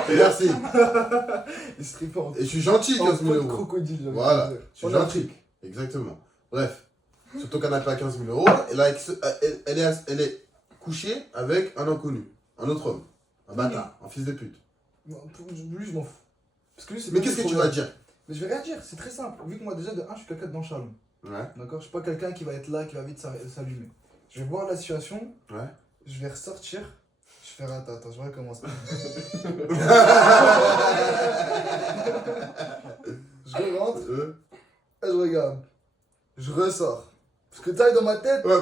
Merci. Et stripper en Et je suis gentil, 15 000 peau de euros. crocodile. j'ai envie de Voilà. dire. Je suis En gentil. Afrique. Exactement. Bref. Sur ton canapé à 15 000 euros, elle est couchée avec un inconnu. Un autre homme. Un bâtard. Un fils de pute. Non, lui, je m'en fous. Parce que lui, c'est Mais pas qu'est-ce mon que tu problème. vas dire? Mais je vais rien dire, c'est très simple. Vu que moi, déjà, de 1, je suis quelqu'un de nonchalant. Ouais. D'accord? Je suis pas quelqu'un qui va être là, qui va vite s'allumer. Je vais voir la situation, Ouais. je vais ressortir. Je vais faire attends, je vais recommencer. Je rentre, et je regarde. Je ressors. Parce que taille dans ma tête, Ouais.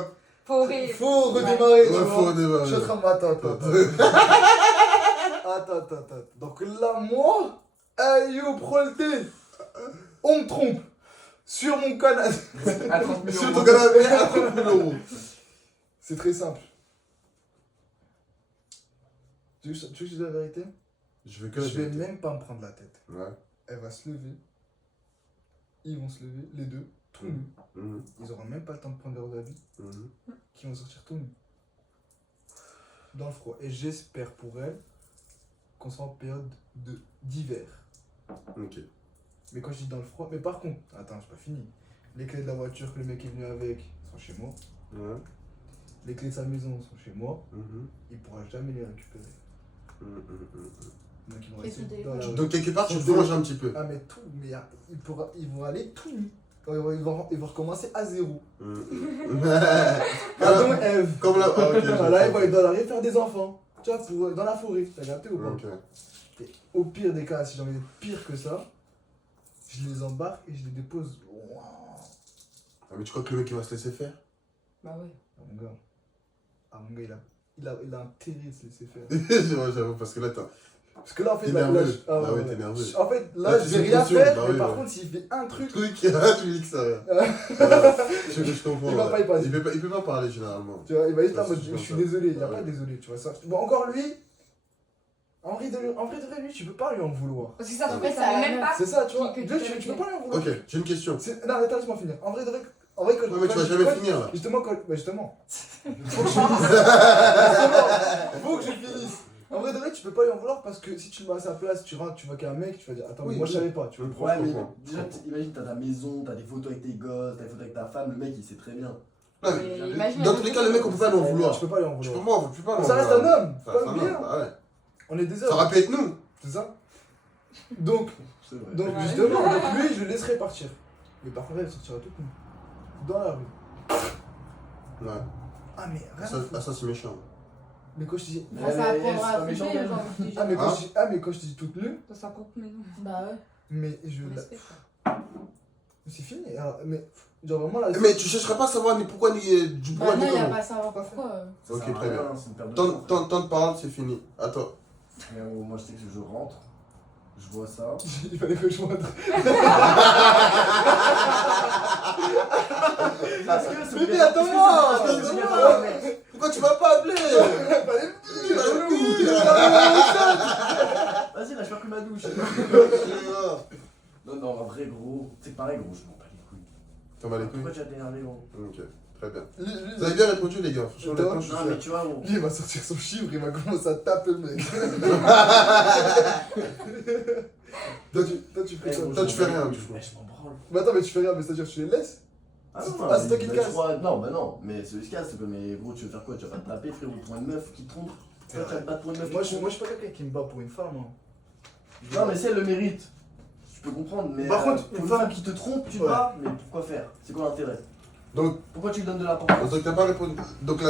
Faut rire. faut redémarrer, tu Ouais, vois. faut redémarrer. Je suis en train de m'attendre. Attends. Donc là, moi, aïe, prends le thé. On me trompe. Sur mon canapé. À 30 000 Sur euros. ton canapé à 30 000 euros. C'est très simple. Tu veux que je dise la vérité? Je veux que Je vais même pas me prendre la tête. Ouais. Elle va se lever. Ils vont se lever, les deux, tout nus. Mhm. Ils auront même pas le temps de prendre leur habit. Mhm. Qui vont sortir tout nus. Dans le froid. Et j'espère pour elle qu'on soit en période d'hiver. Ok. Mais quand je dis dans le froid, mais par contre, attends, j'ai pas fini. Les clés de la voiture que le mec est venu avec sont chez moi. Ouais. Les clés de sa maison sont chez moi. Mhm. Il pourra jamais les récupérer. Mhm. Donc ils vont Et rester son dans téléphone. la rue. Donc quelque part, tu Son venges téléphone. un petit peu. Ah mais tout, mais ils vont aller tout nus. Ils vont recommencer à zéro. Mhm. Adam et Ève. Comme là. Ah, ok, Voilà, ils doivent aller faire des enfants. Tu vois, dans la forêt. T'as capté ou pas? Ok. Et au pire des cas, si j'ai envie d'être pire que ça, je les embarque et je les dépose. Ah, mais tu crois que le mec il va se laisser faire? Bah ouais. Ah mon gars, il a intérêt de se laisser faire. J'avoue, parce que là, t'as. Parce que là, en fait, T'es là, nerveux. ah, Bah ouais, voilà. t'es nerveux. En fait, là, Là, je tu vais sais rien pression. faire, Bah mais oui, par ouais. contre, s'il fait un truc, Truc, tu lui dis que ça va. Je comprends. Il va ouais. pas y passer. Il peut pas parler généralement. tu vois, il va juste là en Ouais, mode, c'est je suis comme ça. désolé, il n'y a Ouais. pas de désolé, tu vois ça. Bon, encore lui, en vrai de vrai, lui, tu peux pas lui en vouloir. Parce que ça se Après, fait, ça ça a même pas. C'est ça, tu vois. Que Lui, tu tu fais peux pas lui en vouloir. Ok, j'ai une question. Non, attends, laisse-moi finir. En vrai, quand, Ouais, mais tu vas jamais finir là. Justement, bah justement. Faut que je finisse. Faut que je finisse. En vrai de vrai, tu peux pas lui en vouloir parce que si tu le mets à sa place, tu rentres, tu vois qu'il y a un mec, tu vas dire attends, mais Oui, moi je oui. savais pas, tu vois. Ouais, mais comprends. déjà, imagine, t'as ta maison, t'as des photos avec tes gosses, t'as des photos avec ta femme, le mec il sait très bien. Non, Mais mais imagine dans un tous les mec cas, le mec, on peut pas lui en Tu vouloir. peux pas lui en Tu vouloir. peux pas lui en Ça reste vouloir. un homme, Ça pas reste une un homme, bière. bah ouais. On est des Ça hommes, aurait pu être nous. c'est ça. Donc, C'est vrai. donc Ouais. justement, donc lui, je le laisserai partir. Mais par contre, elle sortira toute nue. Dans la rue. Ouais. Ah, mais rien. Ça, à foutre. ça c'est méchant. Mais quand je te dis. Ah, ça Mais apprendra c'est à pas méchant, flipper, même. genre, je te jure. Mais quand je te dis toute nue, Ça sera propre maison. Bah ouais. mais je. On respecte, quoi. C'est fini. Alors, mais genre vraiment là. Mais tu chercherais pas à savoir ni pourquoi ni du Bah pourquoi non, ni il a comment. pas à savoir pourquoi. Ça Ok, sert à très rien, bien. c'est une perte de temps. Tant de parole, c'est fini. À toi. Mais en gros, moi je sais que je rentre, je vois ça. Il fallait que je montre. Parce que c'est Bébé, attends-moi, parce que c'est attends-moi. obligatoire. Pourquoi tu m'as pas appelé? Fallait Il va le couille. Vas-y, là je perds plus ma douche. Non, non, en vrai, gros, c'est pareil, gros, je m'en bats les couilles. T'en bats les couilles? Pourquoi tu vas t'énerver, gros? Ok, très bien. Lui, Vous avez bien répondu, les gars. Franchement, Toi, honnêtement, je suis Non, mais fier. tu vois, gros. lui, il va sortir son chiffre, il va commencer à taper le mec. Toi, tu fais Eh, ça. gros, Toi, tu je fais m'en rien, bats les du coup. couilles. Je m'en branle. Mais attends, mais tu fais rien, mais c'est-à-dire que tu les laisses? Ah C'est- non, ah, c'est toi qui te mais casses. je crois- Non, bah non, mais c'est ce casse, mais gros, tu veux faire quoi? Tu vas pas te taper, frérot, pour une meuf qui te trompe? Toi, tu vas te battre pour une meuf Moi, qui te je suis pas quelqu'un qui me bat pour une femme. Hein. Non, mais si elle le mérite, je peux comprendre, mais Par contre, pour une une femme- femme qui te trompe, tu te Ouais. bats, mais pourquoi faire? C'est quoi l'intérêt? Donc, Pourquoi tu lui donnes de l'importance? donc t'as pas répondu. Donc,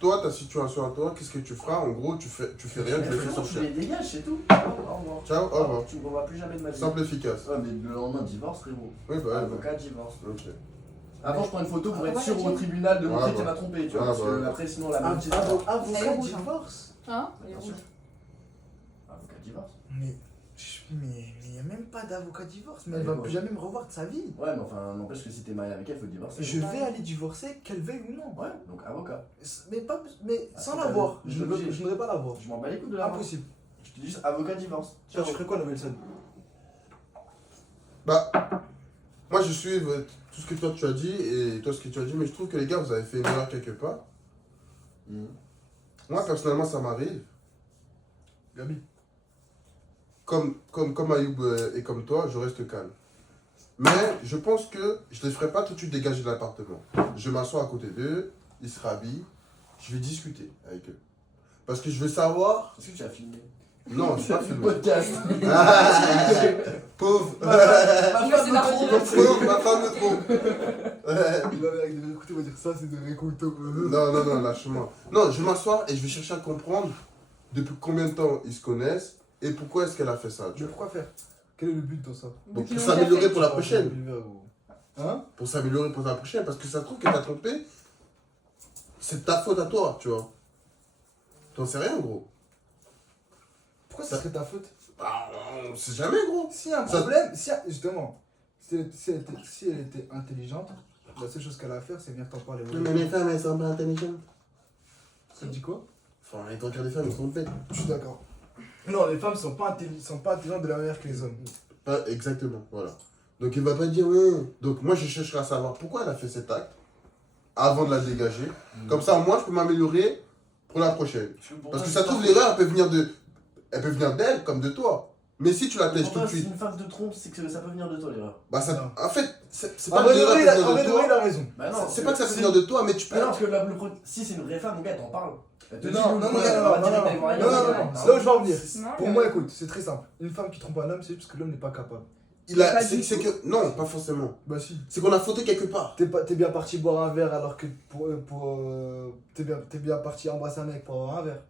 toi, ta situation à toi, qu'est-ce que tu feras? En gros, tu fais rien, tu les fais Tu sortir. les dégages, c'est tout. Au revoir. Ciao, au revoir. Tu me revois plus jamais de ma vie. Simple, efficace. Ouais, mais le lendemain, divorce, frérot. Oui, bah, ouais, Avocat, divorce. bah. Ok. Avant, je prends une photo pour Ah, être ouais, sûr au ok. tribunal de montrer Ouais, que tu ouais. m'as trompé, tu vois. Ouais, Parce ouais. que après, sinon, la Avocat moitié. avocat rouge, hein. divorce. Hein Elle est Bien rouge. sûr. Avocat, divorce. Mais il n'y a même pas d'avocat divorce, mais elle va Ouais. plus jamais me revoir de sa vie. Ouais, mais enfin, n'empêche que si t'es marié avec elle, faut divorcer. Je vais aller divorcer, qu'elle veuille ou non. Ouais, donc avocat. Mais Ah, sans c'est la voir. pas- Je ne voudrais pas la voir. Je m'en bats les couilles de la Impossible. Je te dis juste avocat, divorce. Toi, tu ferais quoi, Novelson? Bah, moi, je suis tout ce que toi tu as dit et toi ce que tu as dit, mais je trouve que les gars, vous avez fait une erreur quelque part. Moi, personnellement, ça m'arrive. Gabi. Comme Ayoub et comme toi, je reste calme. Mais je pense que je ne les ferai pas tout de suite dégager de l'appartement. Je m'assois à côté d'eux, ils se rhabillent, je vais discuter avec eux. Parce que je veux savoir. Est-ce que tu as filmé? Non, je ne suis pas Le filmé. podcast. Pauvre. C'est la recherche. Pauvre, ma femme me trompe. Il va avec des récoltos, on va dire ça, c'est des récoltos. Non, lâche-moi. Non, je vais m'asseoir et je vais chercher à comprendre depuis combien de temps ils se connaissent et pourquoi est-ce qu'elle a fait ça. Tu Mais vois. pourquoi faire? Quel est le but dans ça? Donc Depuis pour longtemps, s'améliorer fait. pour la prochaine. Hein? Pour s'améliorer pour la prochaine. Parce que ça se trouve qu'elle t'a trompé. C'est de ta faute à toi, tu vois. T'en sais rien, gros. Pourquoi ça serait ta faute? Bah, on sait jamais, gros. S'il y a un Ça- problème, justement, si elle était intelligente, la seule chose qu'elle a à faire, c'est venir t'en parler. Mais les femmes, elles sont pas intelligentes. Ça dit quoi? Enfin, les trois quarts des femmes, elles sont bêtes. Je suis d'accord. Non, les femmes sont pas intelligentes de la même manière que les hommes. Pas exactement, voilà. Donc il va pas dire ouais. Donc moi je chercherai à savoir pourquoi elle a fait cet acte avant de la dégager. Comme ça moi je peux m'améliorer pour la prochaine. Parce que ça se trouve l'erreur elle peut venir d'elle comme de toi. Mais si tu la tèches tout de Si suite, une femme te trompe, c'est que ça peut venir de toi, l'erreur. bah ça Non. en fait c'est En pas vrai que de l'erreur vrai, peut venir de il toi. a raison. Bah non, C'est pas que ça peut venir de toi mais tu peux Bah non, parce que si c'est une vraie femme, mon gars, t'en parles. Elle te dit, Non, nous, non, nous, non, elle non, va non, direct non, avec Marianne, non, c'est non, bon. non, c'est là où je vais en venir. Non, Pour mais- moi, écoute, c'est très simple. Une femme qui trompe un homme, c'est juste parce que l'homme n'est pas capable. Pas c'est du c'est tout. que non, pas forcément. Bah si. C'est qu'on a fauté quelque part. T'es bien parti boire un verre alors que t'es bien parti embrasser un mec pour avoir un verre.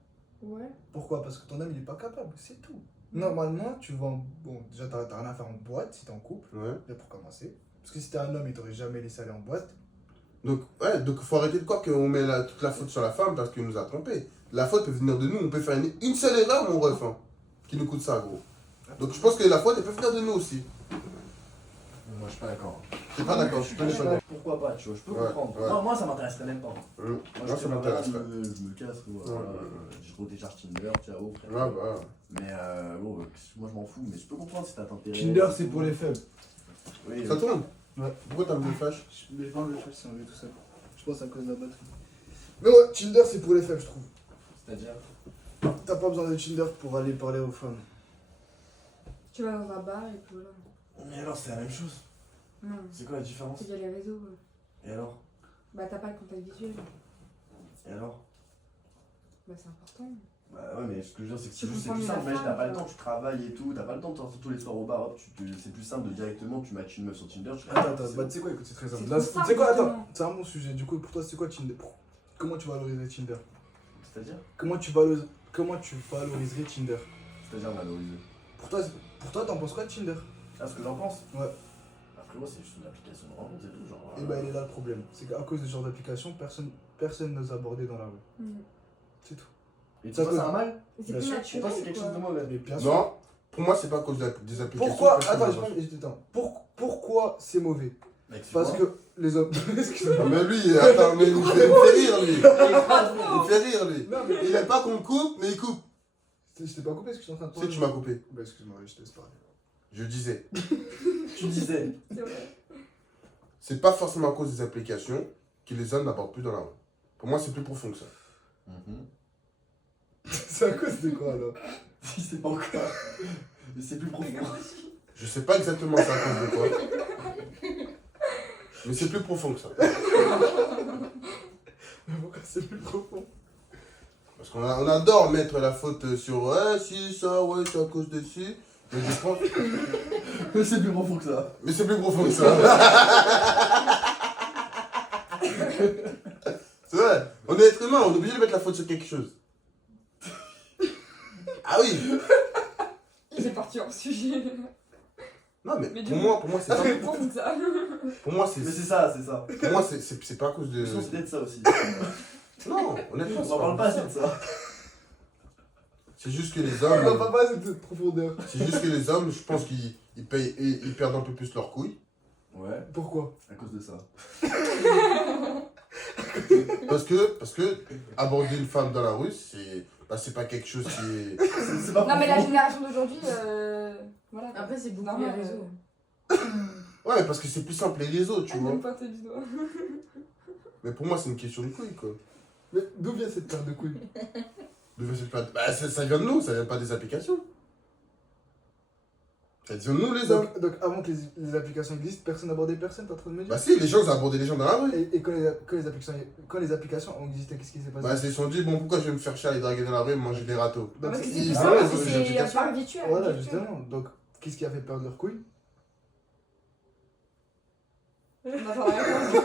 Ouais. Pourquoi? Parce que ton homme il est pas capable, c'est tout. Normalement, tu vas bon, déjà t'as rien à faire en boîte si t'es en couple, Ouais. déjà pour commencer. Parce que si t'es un homme, il t'aurait jamais laissé aller en boîte. Donc faut arrêter de croire qu'on met toute la faute sur la femme parce qu'il nous a trompés. La faute peut venir de nous, on peut faire une seule erreur mon ref, hein, qui nous coûte ça gros. Donc je pense que la faute elle peut venir de nous aussi. Moi, je suis pas d'accord. T'es pas d'accord, je suis pas d'accord. Pourquoi pas, tu vois, je peux Ouais, comprendre. ouais. Moi, ça m'intéresserait même pas. Moi Moi, ça m'intéresserait. Je me casse, quoi. Ouais, Je retécharge Tinder, ciao, frère. Ouais, bah. Mais bon, moi, je m'en fous, mais je peux comprendre si t'as intérêt. Tinder, c'est pour les faibles. Oui, Ça tourne. Ouais. Pourquoi t'as mis le flash? Mais je parle de choses si on veut tout ça. Je pense à cause de la batterie. Mais ouais, Tinder c'est pour les faibles, je trouve. C'est-à-dire T'as pas besoin de Tinder pour aller parler aux femmes. Tu vas dans un bar et puis voilà. Mais alors, c'est la même chose. Non. C'est quoi la différence? C'est via les réseaux. Ouais. Et alors? Bah t'as pas le contact visuel. Et alors? Bah c'est important. Bah ouais, mais ce que je veux dire, c'est que Tu c'est comprends plus mieux simple. la Mais t'as femme, pas le quoi. temps, tu travailles et tout, t'as pas le temps de sortir tous les soirs au bar, hop, c'est plus simple de directement, tu matches une meuf sur Tinder. Attends, bah tu sais quoi, écoute, c'est très simple. C'est Là, trop tu simple, sais quoi, attends, justement. c'est un bon sujet. Du coup, pour toi, c'est quoi Tinder? Comment tu valoriserais Tinder? C'est-à-dire? Comment tu valoriserais Tinder? C'est-à-dire valoriser. Pour toi, t'en penses quoi de Tinder? Ah, ce que j'en pense? Ouais. Après, moi, c'est juste une application de rencontre et tout, genre. Et bah, il est là le problème. C'est qu'à cause de ce genre d'application, personne n'ose aborder dans la rue. Mm. C'est tout. Et tu Ça vois, peut- c'est un mal? C'est Bien plus sûr. Pour toi, naturel. c'est quelque quoi. chose de mauvais. Mais bien sûr. Non, pour moi c'est pas à cause des applications. Pourquoi? personne Attends, ne va- pourquoi c'est mauvais? Mec, tu Parce vois, que les hommes. Excuse-moi. Ah, mais lui, attends, mais il me fait rire lui. Il me fait rire lui. Non, mais Il aime pas qu'on le coupe, mais il coupe. je t'ai pas coupé ce que je suis en train de Si parler. tu m'as coupé, Bah, excuse-moi, je te laisse parler. je disais. tu disais. C'est vrai. C'est pas forcément à cause des applications que les hommes n'abordent plus dans la rue. Pour moi, c'est plus profond que ça. C'est à cause de quoi alors? Si, c'est pas encore. Mais c'est plus profond. Je sais pas exactement c'est à cause de quoi. Mais c'est plus profond que ça. Mais pourquoi c'est plus profond? Parce on adore mettre la faute sur ouais, si, ça, ouais, c'est à cause de ci. Mais je pense. Mais c'est plus profond que ça. Mais c'est plus profond que ça. C'est vrai. On est être humain, on est obligé de mettre la faute sur quelque chose. Ah oui. Il est parti hors sujet. Non, mais Mais pour du moi, c'est pas. Bon, ça. Pour moi, c'est. Mais c'est ça, c'est ça. Pour moi, c'est pas à cause de. Je pense que c'est peut-être ça aussi. Non, honnêtement, On c'est en parle pas ça. assez de ça. C'est juste que les On hommes. va pas cette profondeur. C'est juste que les hommes, je pense qu'ils payent, ils perdent un peu plus leurs couilles. Ouais, Pourquoi? à cause de ça. Parce que aborder une femme dans la rue, c'est pas quelque chose qui est. C'est pas Non, mais la pour vous. génération d'aujourd'hui, voilà. Après, c'est beaucoup Normal, les réseaux. Ouais, parce que c'est plus simple les réseaux, tu Elle vois. même pointer du doigt. Mais pour moi, c'est une question de couilles, quoi. Mais d'où vient cette paire de couilles? Bah, ça vient de nous, ça vient pas des applications. Ça vient de nous, les hommes. Donc avant que les applications existent, personne n'abordait personne, t'es en train de me dire? Bah si, les gens, ils ont abordé les gens dans la rue. Et quand les applications ont existé, qu'est-ce qui s'est passé? Bah, ils se sont dit, bon, pourquoi je vais me faire chier à aller draguer dans la rue et manger des râteaux. Donc, Parce que c'est ils- plus ah simple, ouais, parce que ils ont des c'est la applications. forme virtuelle. Voilà, virtuelle. justement. Donc, qu'est-ce qui a fait perdre leurs couilles? On attend la réponse.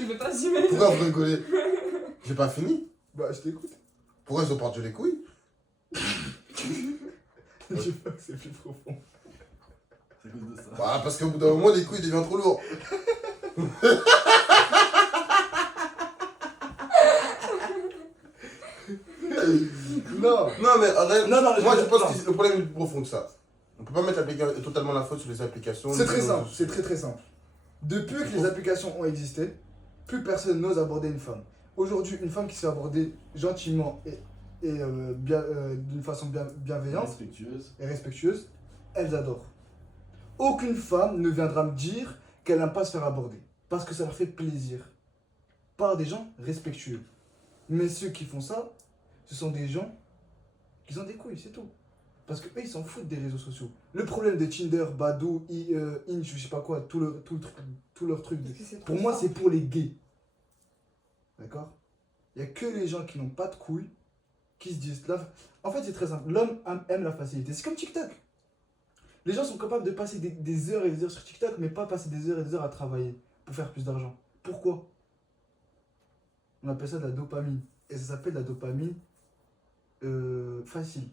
Il veut pas assumer. Pourquoi vous rigolez? J'ai pas fini. Bah, je t'écoute. Pourquoi ils ont perdu les couilles? Je sais pas que c'est plus profond. C'est à cause de ça. Bah, parce qu'au bout d'un moment, les couilles deviennent trop lourds. Non. Non, mais arrête. Non, non, Moi, je pense non. que le problème est plus profond que ça. On peut pas mettre totalement la faute sur les applications. C'est très Les- simple, c'est très très simple. Depuis que les applications ont existé, plus personne n'ose aborder une femme. Aujourd'hui, une femme qui se fait aborder gentiment et d'une façon bienveillante Respectueuse. et respectueuse, elles adorent. Aucune femme ne viendra me dire qu'elle n'aime pas se faire aborder. Parce que ça leur fait plaisir. Par des gens respectueux. Mais ceux qui font ça, ce sont des gens qui ont des couilles, c'est tout. Parce que eux, ils s'en foutent des réseaux sociaux. Le problème de Tinder, Badoo, Inch, je sais pas quoi, tout leur truc. Parce que c'est trop Pour moi, simple. c'est pour les gays. D'accord? Il n'y a que les gens qui n'ont pas de couilles qui se disent. En fait, c'est très simple. L'homme aime la facilité. C'est comme TikTok. Les gens sont capables de passer des heures et des heures sur TikTok, mais pas passer des heures et des heures à travailler pour faire plus d'argent. Pourquoi? On appelle ça de la dopamine. Et ça s'appelle de la dopamine facile.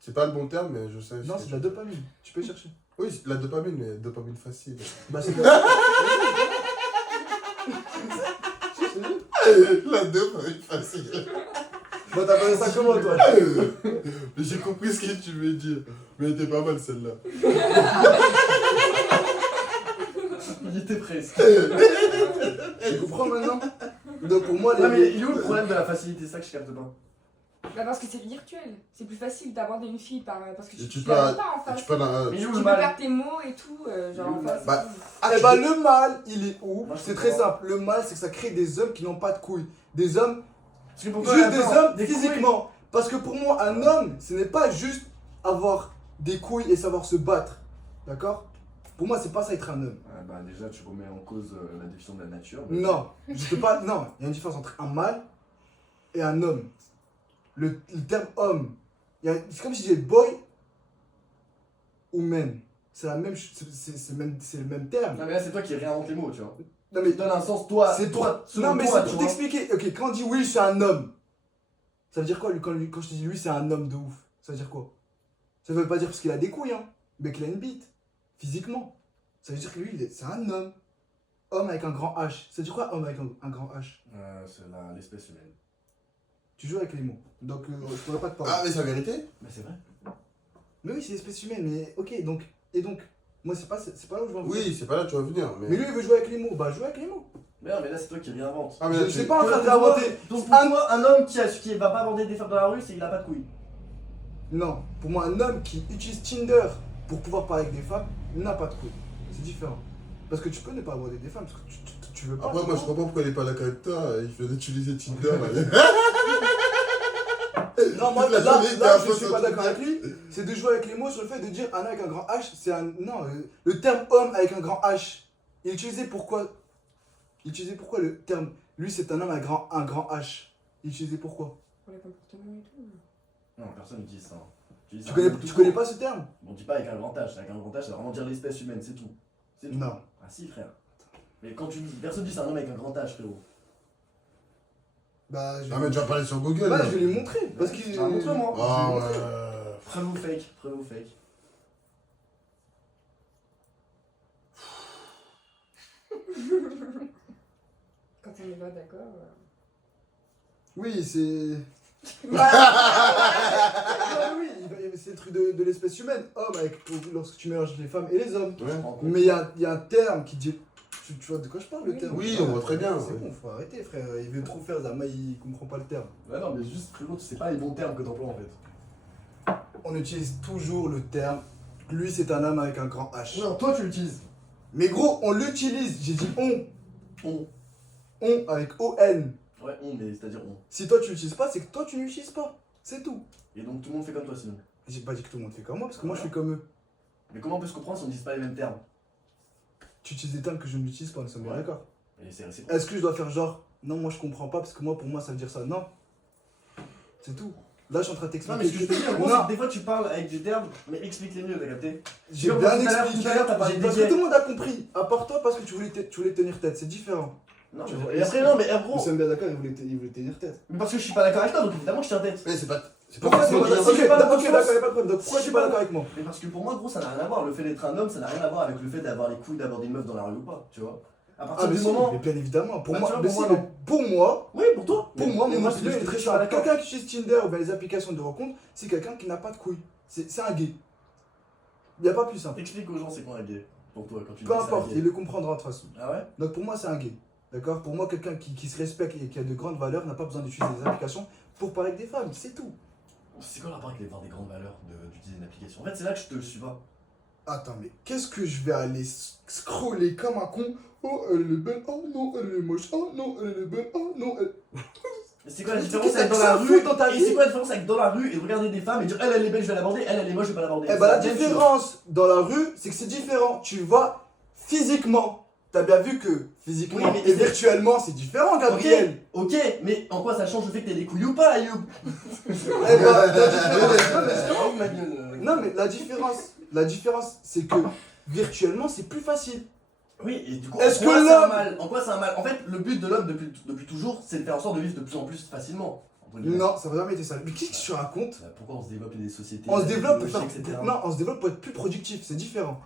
C'est pas le bon terme, mais je sais. Non, c'est de la dopamine. Tu peux chercher. Oui, c'est de la dopamine, mais dopamine facile. Bah, c'est de la... La dopamine facile. Bah, t'appelles ça comment, toi? Mais j'ai compris ce que tu veux dire. Mais elle était pas mal celle-là. Il était presque. Tu comprends maintenant? Donc, pour moi, Ouais, mais il est où le problème de la facilité? C'est ça que je capte pas. Bah parce que c'est virtuel. C'est plus facile d'aborder une fille parce que Et tu tu la peux- vois pas en face. Tu peux Mais il est où Tu le peux mal? perdre tes mots et tout, genre en face. Bah, Eh ben, le mal, il est où? Moi, je C'est comprends. très simple. Le mal, c'est que ça crée des hommes qui n'ont pas de couilles. Des hommes, Parce que pour toi, juste des attends, hommes des couilles. physiquement. Parce que pour moi, un homme, ce n'est pas juste avoir des couilles et savoir se battre. D'accord? Pour moi, c'est pas ça être un homme. Ouais, bah déjà, tu remets en cause la définition de la nature. mais- Non, je peux pas. Non, il y a une différence entre un mâle et un homme. Le terme homme, c'est comme si je disais boy ou man. C'est la même, c'est le même terme. Non, mais là, c'est toi qui réinvente les mots, tu vois. Non mais Tu donnes un sens, toi. c'est pour. toi, selon Non mais toi, c'est tu pour vois. t'expliquer. Ok, quand on dit oui, je suis un homme. Ça veut dire quoi quand je te dis lui, c'est un homme de ouf. Ça veut dire quoi? Ça veut pas dire parce qu'il a des couilles, hein, mais qu'il a une bite, physiquement. Ça veut dire que lui, c'est un homme. Homme avec un grand H. Ça veut dire quoi homme avec un grand H? C'est l'espèce humaine. Tu joues avec les mots. Donc je pourrais pas te parler. Ah, mais c'est la vérité? Mais c'est vrai. Mais oui, c'est l'espèce humaine, mais ok, donc. Et donc, moi c'est pas là où je veux en venir. Oui, c'est pas là que tu vas venir. Mais lui il veut jouer avec les mots, bah joue avec les mots. Mais non, mais là, c'est toi qui réinvente. Ah, mais Je là, ne tu- suis pas en train de Pour toi- l'inventer. Donc pour toi, un homme qui va pas aborder des femmes dans la rue, c'est qu'il a pas de couilles. Non, pour moi un homme qui utilise Tinder pour pouvoir parler avec des femmes n'a pas de couilles. C'est différent. Parce que tu peux ne pas aborder des femmes, parce que tu veux pas. Après, tu moi, je vois. comprends pourquoi elle est pas d'accord avec toi. Il fait d'utiliser Tinder. là. Non, moi La là, journée, t'es là un je peu suis pas sur d'accord avec lui. C'est de jouer avec les mots sur le fait de dire un homme avec un grand H, c'est un. Non, le terme homme avec un grand H, il est utilisé pourquoi? Il est utilisé pourquoi le terme. Lui c'est un homme avec un grand H. Il est utilisé pourquoi? Pour les comportements et tout. Non, personne n'utilise ça. Tu connais pas ce terme? On dit pas avec un grand H. Avec un grand H, ça veut vraiment dire l'espèce humaine, c'est tout. C'est tout. Non. Ah si, frère. Mais quand tu dis, personne dit c'est un homme avec un grand H, frérot. Bah, je Ah, mais tu vas parler sur Google. Bah, là. je vais les montrer. Parce que. Ah, montre-moi. Ah, ouais. Preuve ou fake, preuve ou fake. Quand on n'est pas d'accord. Oui, c'est. Ah oui, c'est le truc de l'espèce humaine. Homme, lorsque tu mélanges les femmes et les hommes. Ouais. Mais il y a un terme qui dit. Tu vois de quoi je parle, le Oui. terme? Oui, on voit très bien. C'est bon, faut arrêter, frère. Il veut trop faire Zama, il comprend pas le terme. Ouais, non, mais juste, frérot, c'est pas les bons termes que t'emploies en fait. On utilise toujours le terme. Lui, c'est un homme avec un grand H. Non, toi tu l'utilises. Mais gros, on l'utilise. J'ai dit on. On. On avec O-N. Ouais, on, mais c'est-à-dire on. Si toi tu l'utilises pas, c'est que toi tu l'utilises pas. C'est tout. Et donc tout le monde fait comme toi sinon. J'ai pas dit que tout le monde fait comme moi, parce que moi je fais comme eux. Mais comment on peut se comprendre si on ne dit pas les mêmes termes? Tu utilises des termes que je n'utilise pas, nous sommes bien Ouais. d'accord. Et c'est réciproque. Est-ce que je dois faire genre, non, moi je comprends pas, parce que moi pour moi ça veut dire ça? Non. C'est tout. Là je suis en train de Non, mais ce que je te dis, en gros, Non. c'est que des fois tu parles avec des termes, mais explique-les mieux, t'as capté? J'ai Comme bien tout à l'heure, expliqué. tout à l'heure, t'as parlé des Parce que gays. tout le monde a compris. À part toi, parce que tu voulais tenir tête. C'est différent. Non, Tu mais- vois, et après, non, mais en Nous gros, sommes bien d'accord, il voulait tenir tête. mais parce que je suis pas d'accord avec toi, donc évidemment je tiens tête. Mais c'est pas Pourquoi tu forcément es bien. si j'ai pas d'accord, de y'a pas de confiance. problème. Donc pourquoi Si tu es j'ai pas pas- d'accord avec moi? Mais parce que pour moi, gros, ça n'a rien à voir. Le fait d'être un homme, ça n'a rien à voir avec le fait d'avoir les couilles d'aborder une meuf dans la rue ou pas, tu vois. À partir Ah, mais du si, moment. mais bien évidemment. Pour Bah, moi, tu vois, mais pour si, moi, mais non. pour moi, Oui, pour toi. Pour moi, mais mon c'est opinion juste est que très je suis pas simple. d'accord. Quelqu'un qui utilise Tinder ou bien les applications de rencontre, c'est quelqu'un qui n'a pas de couilles. C'est un gay. Il n'y a pas plus simple. Explique aux gens c'est quoi un gay pour toi quand tu dis Peu que c'est un importe, gay. il le comprendra de toute façon. Ah ouais? Donc pour moi, c'est un gay. D'accord? Pour moi, quelqu'un qui se respecte et qui a de grandes valeurs n'a pas besoin d'utiliser des applications pour parler avec des femmes. C'est tout. C'est quoi le rapport avec les avoir des grandes valeurs d'utiliser une application? En fait, c'est là que je te suis pas. Attends, mais qu'est-ce que je vais aller scroller comme un con? Oh, elle est belle. Oh non, elle est moche. Oh non, elle est belle. Oh non, elle... Mais c'est quoi la Mais différence qu'est-ce avec que dans ça la fout rue dans ta et vie? c'est quoi la différence avec dans la rue et de regarder des femmes et dire elle est belle je vais l'aborder, elle est moche je vais pas l'aborder? Eh ben la différence dans la rue, c'est que c'est différent. Tu vois physiquement. T'as bien vu que physiquement Oui, mais et c'est- virtuellement, c'est différent, Gabriel. Ok, mais en quoi ça change le fait que t'aies des couilles ou pas, Ayoub? Eh ben, la différence, Oh, ma gueule. non mais la différence, c'est que virtuellement, c'est plus facile. Oui, et du coup, Est-ce en quoi que c'est un l'homme- mal? En quoi c'est un mal? En fait, le but de l'homme depuis toujours, c'est de faire en sorte de vivre de plus en plus facilement. entre guillemets. Non, ça va jamais été ça. Mais qu'est-ce que tu racontes? Pourquoi on se développe des sociétés? On se développe pour technologiques, faire. etc. Non, on se développe pour être plus productif, c'est différent.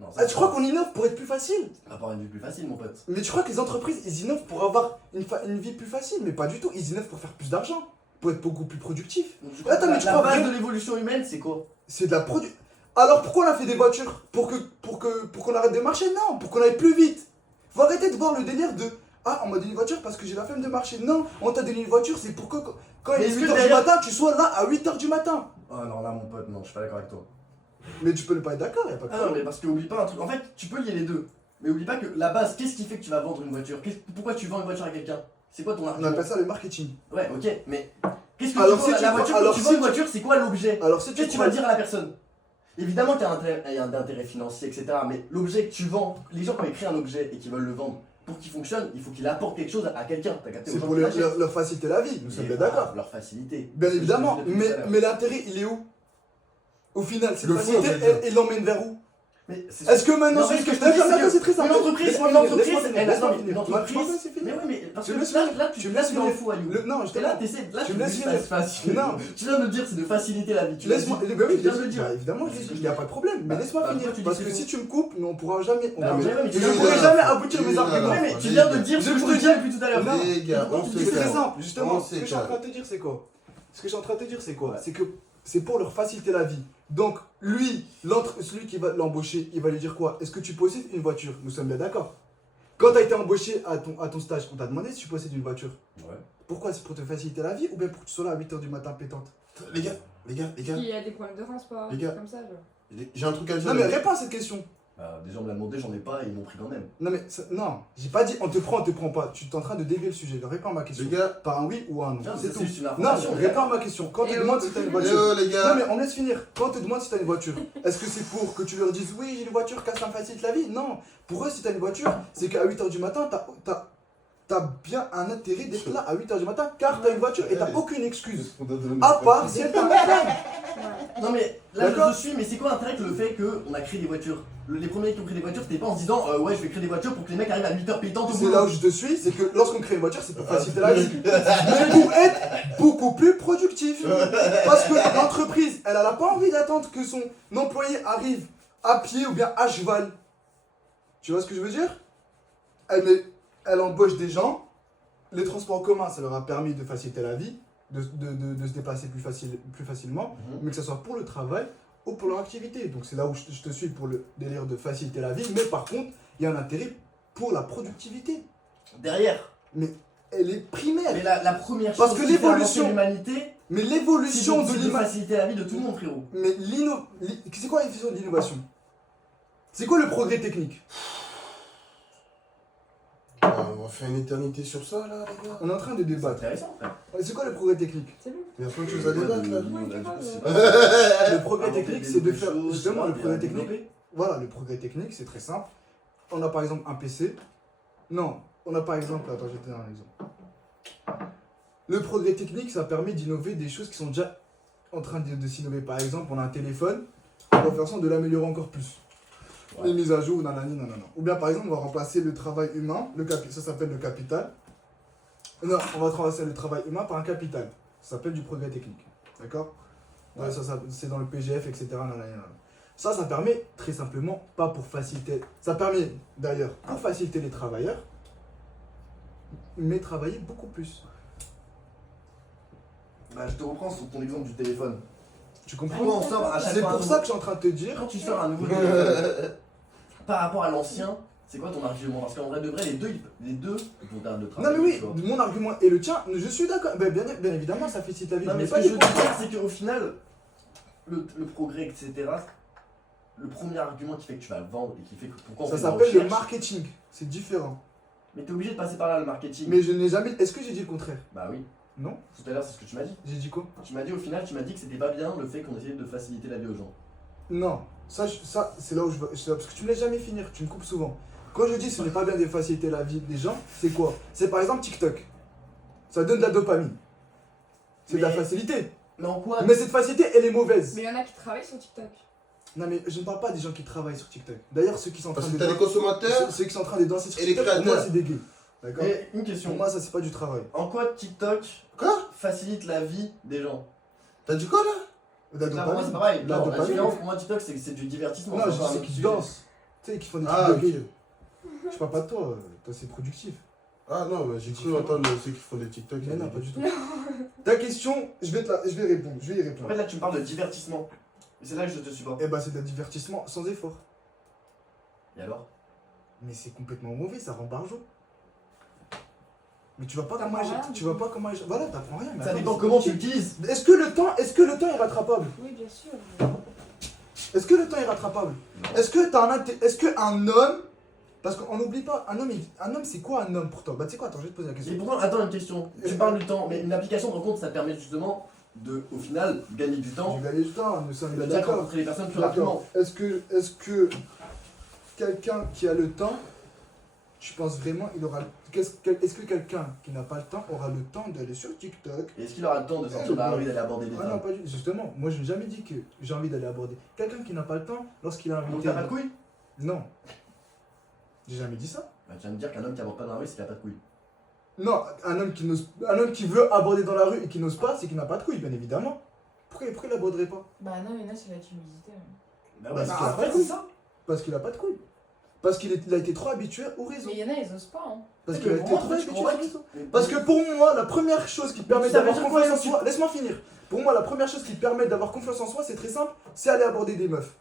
Non, Ah, tu crois qu'on innove pour être plus facile? On va avoir une vie plus facile, mon pote. Mais tu crois que les entreprises, ils innovent pour avoir une vie plus facile? Mais pas du tout, ils innovent pour faire plus d'argent, pour être beaucoup plus productif. Donc, Attends, mais la tu crois base vraiment- de l'évolution humaine, c'est quoi? C'est de la produ... Alors pourquoi on a fait des voitures? Pour qu'on arrête de marcher? Non, pour qu'on aille plus vite. Faut arrêter de voir le délire de ah, on m'a donné une voiture parce que j'ai la flemme de marcher. Non, on t'a donné une voiture, c'est pour que quand il Mais est est-ce 8h que du derrière- matin, tu sois là à 8h du matin. Ah non, là, mon pote, non, je suis pas d'accord avec toi. Mais tu peux ne pas être d'accord, y a pas de Ah non, problème. mais parce que oublie pas un truc. En fait, tu peux lier les deux. Mais oublie pas que la base, qu'est-ce qui fait que tu vas vendre une voiture? Pourquoi tu vends une voiture à quelqu'un? C'est quoi ton On argument? appelle ça le marketing. Ouais, ok, mais qu'est-ce que Alors, tu si vends tu la crois- voiture? alors, Quand tu si vends une tu- voiture, c'est quoi l'objet? Alors si Qu'est-ce que tu vas dire à la personne? Évidemment qu'il y a un intérêt financier, etc. Mais l'objet que tu vends, les gens quand ils créent un objet et qu'ils veulent le vendre, pour qu'il fonctionne, il faut qu'il apporte quelque chose à quelqu'un. T'as capté? c'est Aux gens pour qui l'achètent. leur faciliter la vie, nous sommes Et bien voilà, d'accord. Leur facilité. Bien C'est ce que évidemment, je disais depuis tout à l'heure. mais l'intérêt il est où? Au final, cette Le fond, facilité, je veux dire. elle l'emmène vers où? Mais c'est Est-ce que maintenant, Non, mais ce que je te dis, c'est que c'est très simple. une entreprise, Laisse-moi une finir, entreprise, laisse-moi finir, elle laisse-moi attend, finir. une entreprise. Tu m'as laissé finir. Mais oui, mais parce Tu que me laisses là, finir. là, Tu tu me là, laisses tu m'en finir. fous, Aliou. Non, je Et là, t'aime. t'essaies, là, Tu tu me me laisses dis finir. c'est facile. Non. Tu viens de me dire c'est de faciliter la vie. Tu l'as Laisse-moi, dit. bah oui, Tu viens de le dire. bah évidemment, C'est ce que il je n'y a dis. pas de problème, mais Bah, laisse-moi bah, finir. pourquoi tu dis Parce c'est que faux? si tu me coupes, on pourra jamais. Bah, mais Je tu ne viens de- pourrai jamais aboutir Les mes gars, arguments. Ouais, mais tu les viens de gars. dire ce Je que je te te dis- dis depuis tout à l'heure. Non. Les gars, on C'est se très calme. simple, justement. On Ce que je suis en s'écarte. train de te dire, c'est quoi? Ce que je suis en train de te dire, c'est quoi? Ouais. C'est que c'est pour leur faciliter la vie. Donc, lui, celui qui va l'embaucher, il va lui dire quoi? Est-ce que tu possèdes une voiture? Nous sommes bien d'accord. Quand tu as été embauché à ton stage, on t'a demandé si tu possèdes une voiture. Ouais. Pourquoi? C'est pour te faciliter la vie ou bien pour que tu sois là à 8h du matin pétante? Les gars, Il y a des problèmes de transport, Les gars. comme ça, genre. j'ai un truc à dire. Non, mais réponds à cette question. Bah, déjà, on me l'a demandé, j'en ai pas et ils m'ont pris quand même. Non, mais non, j'ai pas dit on te prend, on te prend pas. Tu es en train de dévier le sujet. Réponds à ma question. Les gars, Par un oui ou un non. Non, C'est c'est tout. juste une Non, information. réponds à ma question. Quand on te Et demande oui. si t'as une yo voiture. les Non, gars. mais on me laisse finir. Quand on te demande si t'as une voiture, est-ce que c'est pour que tu leur dises oui, j'ai une voiture car ça me facilite la vie? Non. Pour eux, si t'as une voiture, c'est qu'à 8h du matin, t'as bien un intérêt d'être là à 8h du matin car t'as une voiture et t'as aucune excuse. On doit donner À une part si elle t'a pas. Ouais. Non mais là D'accord. je te suis, mais c'est quoi l'intérêt que le fait qu'on a créé des voitures? Les premiers qui ont créé des voitures, c'était pas en se disant ouais je vais créer des voitures pour que les mecs arrivent à 8h pétantes au C'est boulot. là où je te suis, c'est que lorsqu'on crée une voiture, c'est pour faciliter la vie. Mais pour être beaucoup plus productif. Parce que l'entreprise, elle n'a pas envie d'attendre que son employé arrive à pied ou bien à cheval. Tu vois ce que je veux dire? Elle embauche des gens. Les transports en commun, ça leur a permis de faciliter la vie, de se déplacer plus facilement, mais que ce soit pour le travail ou pour leur activité. Donc c'est là où je te suis pour le délire de faciliter la vie. Mais par contre, il y a un intérêt pour la productivité. Derrière. Mais elle est primaire. Mais la première Parce chose que qui fait avancer l'évolution- l'humanité, Mais c'est l'évolution de de l'image. faciliter la vie de tout le monde, frérot. Mais c'est quoi l'évolution de l'innovation? C'est quoi le progrès technique? On va faire une éternité sur ça là, les gars. On est en train de C'est débattre. intéressant, frère. C'est quoi le progrès technique? C'est bon. Il y a plein de choses à débattre là. Le progrès Inventer technique, des c'est de nouvelles faire. choses, Justement, le des progrès technique. développer. Voilà, le progrès technique, c'est très simple. On a par exemple un PC. Non, on a par exemple. Attends, je vais te donner un exemple. Le progrès technique, ça permet d'innover des choses qui sont déjà en train de s'innover. Par exemple, on a un téléphone, on va faire en sorte de l'améliorer encore plus. Ouais. Les mises à jour, nanani, nanana. Ou bien par exemple, on va remplacer le travail humain, ça s'appelle le capital. Non, on va remplacer le travail humain par un capital. Ça s'appelle du progrès technique. D'accord? Ouais, ça, c'est dans le PGF, etc. nanana, nanana. Ça permet très simplement, pas pour faciliter. Ça permet d'ailleurs pour faciliter les travailleurs, mais travailler beaucoup plus. Bah, je te reprends sur ton exemple du téléphone. Tu comprends? Pourquoi on sort à chaque C'est fois un pour nouveau- ça que je suis en train de te dire. Quand tu sors un nouveau téléphone par rapport à l'ancien, c'est quoi ton argument? Parce qu'en vrai de vrai, les deux vont perdre de Non travail. mais oui, tu vois. mon argument et le tien, je suis d'accord. Ben, bien évidemment, ça facilite la vie. Non mais mais ce pas que je du veux tout. dire, c'est qu'au final, le progrès, etc., le premier argument qui fait que tu vas le vendre et qui fait que pourquoi on Ça fait de la s'appelle le recherche- marketing. C'est différent. Mais t'es obligé de passer par là, le marketing. Mais je n'ai jamais. Est-ce que j'ai dit le contraire? Bah oui, Non? tout à l'heure, c'est ce que tu m'as dit. J'ai dit quoi? Tu m'as dit au final, tu m'as dit que c'était pas bien le fait qu'on essayait de faciliter la vie aux gens. Non. Ça c'est là où je veux. Parce que tu ne laisses jamais finir. Tu me coupes souvent. Quand je dis ce n'est pas bien de faciliter la vie des gens, c'est quoi? C'est par exemple TikTok. Ça donne de la dopamine. C'est de la Mais- facilité. Mais en quoi Mais cette facilité, elle est mauvaise. Mais il y en a qui travaillent sur TikTok. Non mais je ne parle pas des gens qui travaillent sur TikTok. D'ailleurs, ceux qui sont en Parce train que de t'as les consommateurs. ceux qui sont en train de danser sur et les TikTok, pour moi créateurs. c'est des gays. D'accord? Mais une Pour question. moi ça c'est pas du travail. En quoi TikTok Quoi? facilite la vie des gens? T'as dit quoi là? De la Là, pour moi, c'est dopamine. pareil. La Non, la dopamine. différence pour moi, TikTok, c'est du divertissement. Non, c'est je pas un sais autre qu'ils sujet. dansent. Tu sais, qui font des Ah, trucs de ok. gays. Je parle pas de toi, toi c'est productif. Ah non, mais j'ai cru entendre ceux qui font des TikTok. Mais non, pas du tout. Ta question, je vais répondre, je vais y En répondre. fait, là, tu me parles de divertissement. Et c'est là que je te suis pas. Eh ben c'est de la divertissement sans effort. Et alors? Mais c'est complètement mauvais, ça rend barjot. Mais tu vois pas T'apprends comment rien, agir. du Tu vois coup. pas comment agir. Voilà, t'apprends rien. mais Ça attends, dépend mais comment c'est tu l'utilises. Est-ce que le temps est rattrapable? Oui, bien sûr. Est-ce que le temps est rattrapable? Est-ce que un homme, parce qu'on n'oublie pas, un homme c'est quoi un homme pour toi? Bah tu sais quoi, attends, je vais te poser la Et question. pourquoi, attends une question. Tu parles du temps, mais une application de rencontre, ça te permet justement de, au final, gagner du temps. J'ai gagné du temps, nous sommes Tu bien vas dire d'accord. rencontrer les personnes plus D'accord. rapidement. Est-ce que quelqu'un qui a le temps, tu penses vraiment il aura est-ce que quelqu'un qui n'a pas le temps aura le temps d'aller sur TikTok? Et est-ce qu'il aura le temps de sortir dans la rue et d'aller aborder des Ah non, femmes? pas du tout. Justement, moi je n'ai jamais dit que j'ai envie d'aller aborder. Quelqu'un qui n'a pas le temps, lorsqu'il a Donc invité. t'as pas de couilles? Non. J'ai jamais dit ça. Bah, tu viens de dire qu'un homme qui aborde pas dans la rue, c'est qu'il a pas de couilles. Non, un homme qui veut aborder dans la rue et qui n'ose pas, c'est qu'il n'a pas de couilles, bien évidemment. Pourquoi il n'aborderait pas? Bah non, il y en a, c'est la timidité. Bah Parce qu'il a en pas fait, de c'est couilles. ça. Parce qu'il n'a pas de couilles. Parce qu'il a été trop habitué au réseau. Mais il y en a, ils osent pas. Hein. Parce Mais qu'il a pour été moi, trop en fait, habitué je au comprends réseau. Mais- Parce que pour moi, la première chose qui permet Ça veut d'avoir dire quoi, confiance en si soi, laisse-moi finir. Pour moi, la première chose qui permet d'avoir confiance en soi, c'est très simple, c'est aller aborder des meufs.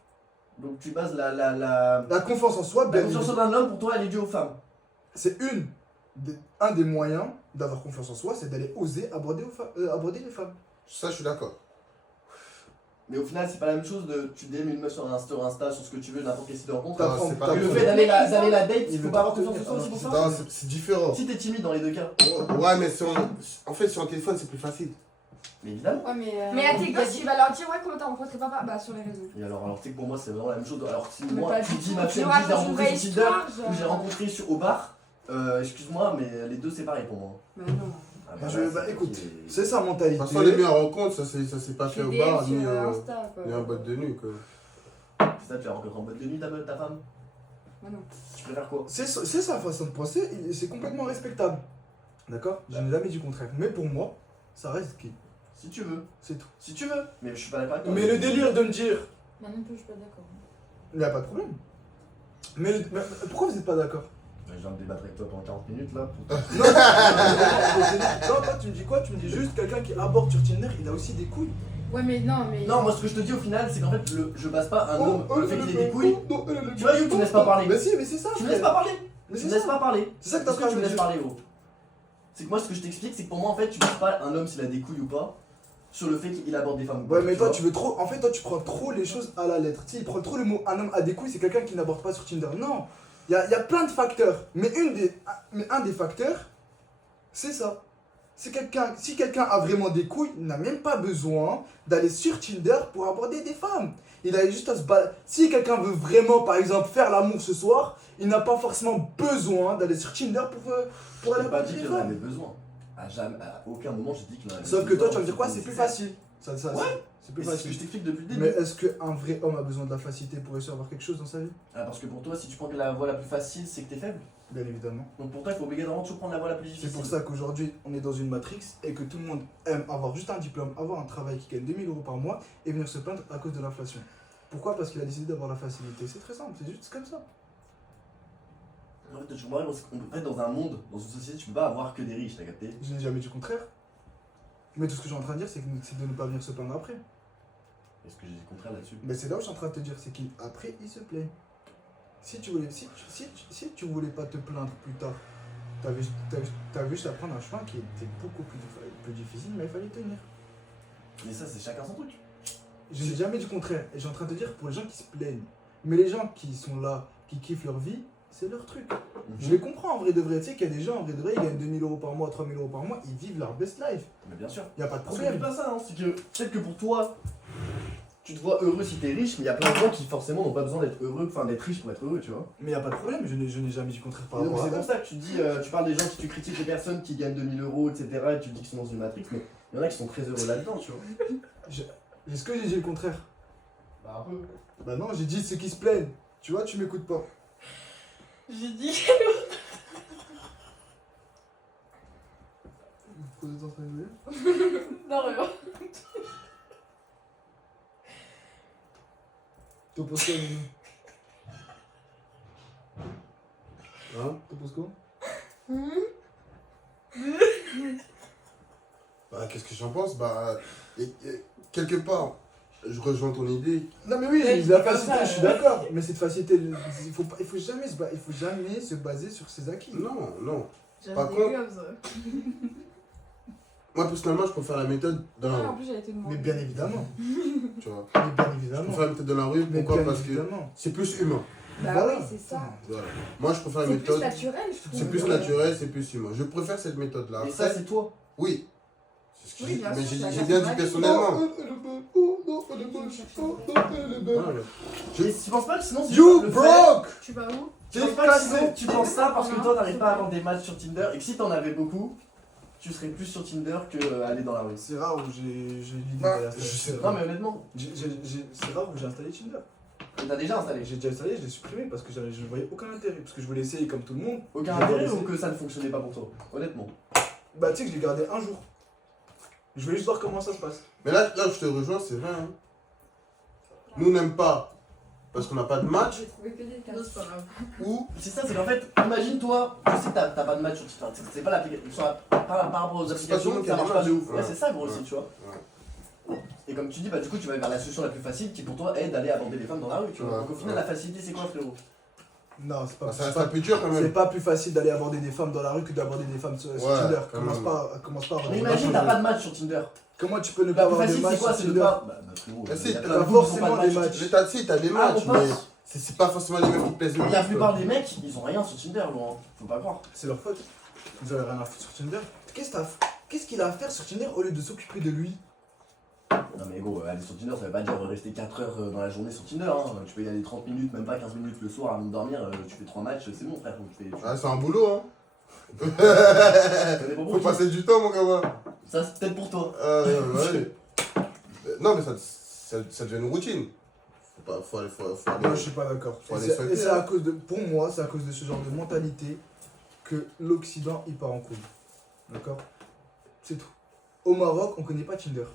Donc tu bases la La confiance en soi, bien confiance évidemment, d'un homme, pour toi, elle est due aux femmes. c'est un des moyens d'avoir confiance en soi, c'est d'aller oser aborder les femmes. Ça, je suis d'accord. Mais au final, c'est pas la même chose de tu DM une meuf sur Insta, sur ce que tu veux, n'importe quel site de rencontre. T'apprends- c'est pas Que le t'apprends- fait d'aller la date, Il il faut veut pas avoir pas confiance en soi aussi pour ça. Non, c'est différent. Si t'es timide dans les deux cas. Ouais, mais en fait, sur un téléphone, c'est plus facile. Mais évidemment. Ouais, mais. Mais à tes gosses, tu vas leur dire, ouais, comment t'as rencontré papa? Bah, sur les réseaux. Et alors tu sais que pour moi, c'est vraiment la même chose. Alors si Mais moi, pas tu du dis tout. ma Tu fille, nous j'ai racontes une rencontré vraie sur Tinder, histoire, ou j'ai genre. rencontré au bar, Excuse-moi, mais les deux c'est pareil pour moi. Bah non. Ah Bah, là, écoute, c'est- c'est sa De mentalité. toute façon, les meilleures rencontres, ça s'est pas fait Tu au DM bar sur ni Insta, quoi. en boîte de nuit, quoi. C'est ça, tu l'as rencontré en boîte de nuit ta femme? Bah non. Tu préfères quoi? C'est sa façon de penser, c'est complètement respectable. D'accord? Je n'ai jamais dit le contraire. Mais pour moi, ça reste gay. Si tu veux. C'est tout. Si tu veux. Mais je suis pas d'accord avec toi. Mais le délire de me dire, Moi non plus, je suis pas d'accord. il n'y a pas de problème. Mais pourquoi vous n'êtes pas d'accord? Je viens de débattre avec toi pendant 40 minutes là. Pour... Non, toi tu me dis quoi? Tu me dis juste quelqu'un qui aborde sur Tinder, il a aussi des couilles. Ouais, mais non, mais. Non, moi ce que je te dis au final, c'est qu'en fait, je base pas un homme le fait qu'il ait des couilles. Tu vois, You, tu me laisses pas parler. Mais si, mais c'est ça. Tu me laisses pas parler. Mais Tu c'est me laisses ça. pas parler. C'est ça que t'es en Est-ce train que tu de me me laisses dire. parler, gros? C'est que moi, ce que je t'explique, c'est que pour moi, en fait, tu bases pas un homme s'il a des couilles ou pas sur le fait qu'il aborde des femmes. Ouais, mais toi vois. tu veux trop. En fait, toi tu prends trop les choses à la lettre. Tu sais, il prend trop le mot un homme à des couilles, c'est quelqu'un qui n'aborde pas sur Tinder. Non, il y a plein de facteurs. Mais un des facteurs, c'est ça. C'est si quelqu'un a vraiment des couilles, il n'a même pas besoin d'aller sur Tinder pour aborder des femmes. Il a juste à se balader. Si quelqu'un veut vraiment, par exemple, faire l'amour ce soir, il n'a pas forcément besoin d'aller sur Tinder pour aller J'ai pas aborder dit des qu'il en femmes. avait besoin. À aucun moment, j'ai dit qu'il en avait Sauf que besoin. toi, tu vas me dire quoi? C'est plus facile. Ouais. C'est plus Mais c'est ce que facile. je t'explique depuis le Mais début. est-ce qu'un vrai homme a besoin de la facilité pour réussir à avoir quelque chose dans sa vie? Ah, parce que pour toi, si tu prends la voie la plus facile, c'est que t'es faible. Bien évidemment. Donc pour toi, il faut obligatoirement toujours prendre la voie la plus difficile. C'est pour ça qu'aujourd'hui, on est dans une matrix et que tout le monde aime avoir juste un diplôme, avoir un travail qui gagne 2000 € par mois et venir se plaindre à cause de l'inflation. Pourquoi? Parce qu'il a décidé d'avoir la facilité. C'est très simple, c'est juste comme ça. En fait, tu vois, dans un monde, dans une société, tu peux pas avoir que des riches, t'as capté? Je n'ai jamais dit le contraire. Mais tout ce que je suis en train de dire, c'est de ne pas venir se plaindre après. Est-ce que j'ai dit le contraire là-dessus? Mais c'est là où je suis en train de te dire, c'est qu'après, il se plaint. Si tu voulais pas te plaindre plus tard, t'avais juste à prendre un chemin qui était beaucoup plus difficile, mais il fallait tenir. Mais ça, c'est chacun son truc. Je n'ai jamais dit le contraire. Et je suis en train de te dire pour les gens qui se plaignent. Mais les gens qui sont là, qui kiffent leur vie, c'est leur truc. Je les comprends en vrai de vrai. Tu sais qu'il y a des gens en vrai de vrai, ils gagnent 2000 € par mois, 3000 € par mois, ils vivent leur best life. Mais bien sûr. Il n'y a pas de Parce que problème. c'est pas ça, hein. C'est que peut-être que pour toi, tu te vois heureux si t'es riche, mais il y a plein de gens qui forcément n'ont pas besoin d'être heureux, enfin d'être riches pour être heureux, tu vois. Mais il n'y a pas de problème, je n'ai jamais dit le contraire par Et donc rapport c'est à pour ça. ça que tu dis, tu parles des gens qui tu critiques les personnes qui gagnent 2000 €, etc. Et tu dis qu'ils sont dans une matrix, mais il y en a qui sont très heureux là-dedans, tu vois. Est-ce que j'ai dit le contraire? Bah un peu. Bah non, j'ai dit ceux qui se plaignent. Tu vois, tu m'écoutes pas. J'ai dit. Pourquoi vous êtes en train de rigoler? Non, rien. T'en penses quoi, Mimi? Hein? T'en penses quoi? Bah, qu'est-ce que j'en pense? Bah, quelque part, je rejoins ton idée. Non mais oui, Ouais, la comme facilité, ça, je suis d'accord. Mais cette facilité, il faut jamais se baser sur ses acquis. Non, non. J'avais Par des contre- gloves. Moi, personnellement, je préfère la méthode dans la Ah, en rue. plus, j'allais te demander. Mais bien évidemment. Tu vois. Mais bien Je évidemment. préfère la méthode dans la rue. Mais Pourquoi? bien Parce que évidemment. c'est plus humain. Bah Voilà. oui, c'est ça. Voilà. Moi, je préfère la C'est plus méthode. naturel, je trouve. C'est plus naturel, c'est plus humain. Je préfère cette méthode-là. Et ça, Après, c'est toi. oui. C'est ce que Oui, j'ai- bien mais sûr, j'ai chacun j'ai bien son dit avis. personnellement. Voilà. Et tu penses pas que sinon c'est You le fait- broke! Tu vas où? Tu penses pas que sinon tu penses ça parce que toi t'arrives pas à avoir des matchs sur Tinder et que si t'en avais beaucoup, tu serais plus sur Tinder que aller dans la rue. C'est rare où j'ai l'idée Ah, d'aller installer je sais Tinder. Non mais honnêtement, C'est rare où j'ai installé Tinder. t'as déjà installé. J'ai déjà installé, je l'ai supprimé parce que je ne voyais aucun intérêt. Parce que je voulais essayer comme tout le monde. Aucun Je l'ai intérêt laissé. ou que ça ne fonctionnait pas pour toi? Honnêtement. Bah tu sais que je l'ai gardé un jour. Je voulais juste voir comment ça se passe. Mais là où je te rejoins, c'est vrai. Hein. Nous, on n'aime pas parce qu'on n'a pas de match J'ai trouvé que des cas. Non, c'est pas grave. ou C'est ça, c'est qu'en fait, imagine toi, je sais que t'as pas de match sur Tinder, c'est pas l'application, par rapport aux C'est pas tout le applications, monde qui ça a des marche pas de matchs. ouf. Ouais, Ouais. c'est ça gros Ouais. aussi, tu vois. Et comme tu dis, bah du coup tu vas vers la solution la plus facile qui pour toi est d'aller aborder les femmes dans la rue, tu vois. Ouais. Donc au final Ouais. la facilité c'est quoi frérot? Non, c'est pas, bah, ça c'est reste pas, un peu dur quand c'est même. pas plus facile d'aller aborder des femmes dans la rue que d'aborder des femmes sur Ouais, Tinder. quand Commence même. pas à avoir Mais des imagine matchs. t'as pas de match sur Tinder. Comment tu peux ne pas La plus avoir des facile c'est matchs quoi? sur C'est de Tinder? pas. Bah frérot, Mais si, il y a t'as plein de pas groupes qui forcément ont pas de des match. matchs. Mais t'as si, t'as des Ah, matchs, mon mais pote. c'est pas forcément les meufs qui te plaisent le plus. La quoi. plupart des mecs, ils ont rien sur Tinder, gros. Hein. Faut pas croire. C'est leur faute. Vous avez rien à foutre sur Tinder. Qu'est-ce qu'il a à faire sur Tinder au lieu de s'occuper de lui? Non mais gros, aller sur Tinder, ça veut pas dire rester 4 heures dans la journée sur Tinder. Hein. Tu peux y aller 30 minutes, même pas 15 minutes le soir avant de dormir. Tu fais 3 matchs, c'est bon frère. Tu fais, Ah, c'est un boulot, hein. Ça dépend pour Faut qui. passer du temps, mon gamin. Ça, c'est peut-être pour toi. Ouais. Non, mais ça devient une routine. Faut aller. Moi, je suis pas d'accord. Faut Et aller c'est swiper, et c'est hein. à cause de, pour moi, c'est à cause de ce genre de mentalité que l'Occident il part en couille. D'accord? C'est tout. Au Maroc, on connaît pas Tinder.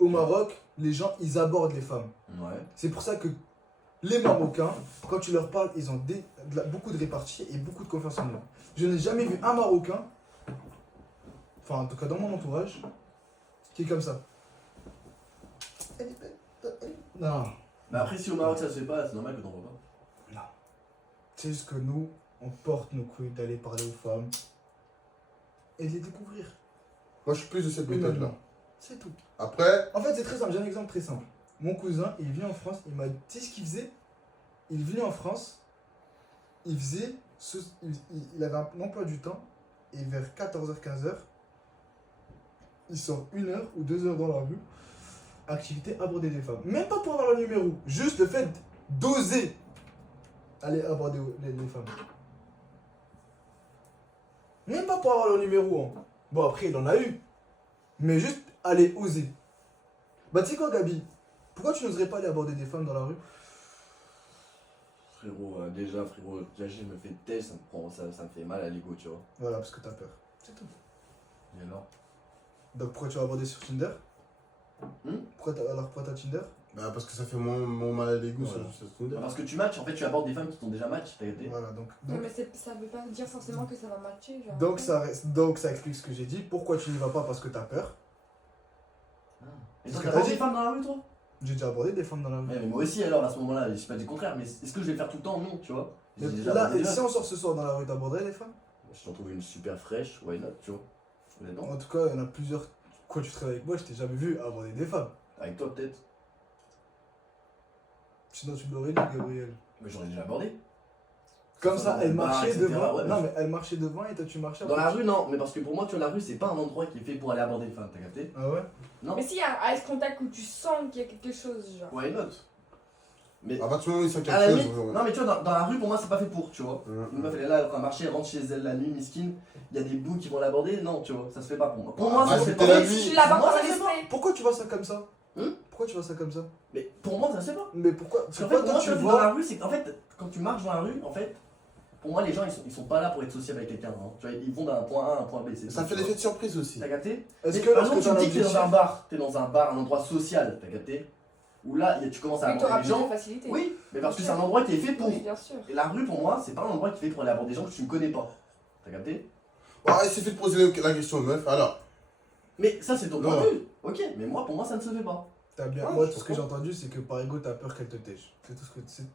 Au Maroc, les gens ils abordent les femmes. Ouais. C'est pour ça que les Marocains, quand tu leur parles, ils ont beaucoup de répartie et beaucoup de confiance en eux. Je n'ai jamais vu un Marocain, enfin en tout cas dans mon entourage, qui est comme ça. Non. Mais après, si au Maroc ça se fait pas, c'est normal que t'en vois pas. C'est juste que nous, on porte nos couilles d'aller parler aux femmes et de les découvrir. Moi, je suis plus de cette méthode-là. Humainement. C'est tout. Après, En fait, c'est très simple. J'ai un exemple très simple. Mon cousin, il vient en France, il m'a dit ce qu'il faisait. Il est venu en France, il faisait. Il avait un emploi du temps et vers 14h, 15h, il sort 1 heure ou 2 heures dans la rue. Activité aborder des femmes. Même pas pour avoir le numéro, juste le fait d'oser aller aborder les femmes. Même pas pour avoir le numéro. Hein. Bon, après, il en a eu. Mais juste aller oser. Bah, tu sais quoi, Gabi? Pourquoi tu n'oserais pas aller aborder des femmes dans la rue? Frérot, déjà, je me fais test, ça me fait mal à l'ego, tu vois. Voilà, parce que t'as peur. C'est tout. Et alors Donc, pourquoi tu vas aborder sur Tinder? Pourquoi t'as Tinder? bah, parce que ça fait mon mal à l'égout Voilà. sur Tinder. Parce que tu matches, en fait, tu abordes des femmes qui t'ont déjà match, t'as capté. Voilà, Non, mais ça veut pas dire forcément que ça va matcher. Genre. donc ça explique ce que j'ai dit. Pourquoi tu n'y vas pas? Parce que t'as peur. Et Parce toi, que t'abordes t'as des dit- femmes dans la rue, toi? J'ai déjà abordé des femmes dans la rue. Ouais, mais moi aussi, alors, à ce moment-là, je sais pas du contraire, mais est-ce que je vais le faire tout le temps? Non, tu vois. J'ai Mais déjà là, abordé et des si meufs. on sort ce soir dans la rue, t'aborderais des femmes? Je t'en trouve une super fraîche, why not, tu vois. Honnêtement. En tout cas, il y en a plusieurs. Quand tu travailles avec moi, je t'ai jamais vu aborder des femmes. Avec toi, peut-être. Sinon, tu l'aurais dit, Gabriel. Mais j'aurais déjà abordé. Comme ça, elle Bar, marchait etc., devant. ouais, Non, mais- mais elle marchait devant et toi, tu marchais Dans après. la rue, non, mais parce que pour moi, tu vois, la rue, c'est pas un endroit qui est fait pour aller aborder des femmes, t'as capté? Ah ouais? Non. Mais s'il y a un eye contact où tu sens qu'il y a quelque chose, genre. Why not? Mais À partir du moment où il sent à la quelque limite, chose. non mais tu vois, dans la rue, pour moi, c'est pas fait pour, tu vois. Mhm. Une meuf, elle est là, elle est en train de marcher, elle rentre chez elle la nuit, miskine, il y a des bouts qui vont l'aborder, non, tu vois, ça se fait pas pour moi. Pour moi, Ah, ça se fait c'était pas. la Mais nuit. si tu l'abordes Moi, dans ça le se fait pas. respect. Pourquoi tu vois ça comme ça? Hum Pourquoi tu vois ça comme ça? Mais pour moi, ça se fait pas. Mais pourquoi? Parce qu'en Pourquoi fait, pour toi, moi, tu tu vois, dans la vois. rue, c'est qu'en fait, quand tu marches dans la rue, en fait, pour moi, les gens, ils sont pas là pour être sociables avec quelqu'un. Hein. Tu vois, ils vont d'un point A à un point B. C'est Ça tout, fait tu l'effet vois. de surprise aussi. T'as capté? Est-ce Mais que par lorsque exemple, t'as tu un me dis que t'es objectif. t'es dans un bar, un endroit social, t'as capté? Où là, tu commences à Oui, aborder t'auras les plus de gens. facilité. Oui, mais parce que c'est un endroit qui est fait pour. Oui, bien sûr. Et la rue, pour moi, c'est pas un endroit qui est fait pour aller aborder des gens que tu ne connais pas. T'as capté? Ah, il suffit de poser la question aux meufs. Alors, Mais ça, c'est ton point Non. de vue. Ok, mais moi, pour moi, ça ne se fait pas. T'as bien. Ah, Moi, je tout ce que j'ai comprends. entendu, c'est que par ego, t'as peur qu'elle te tèche. C'est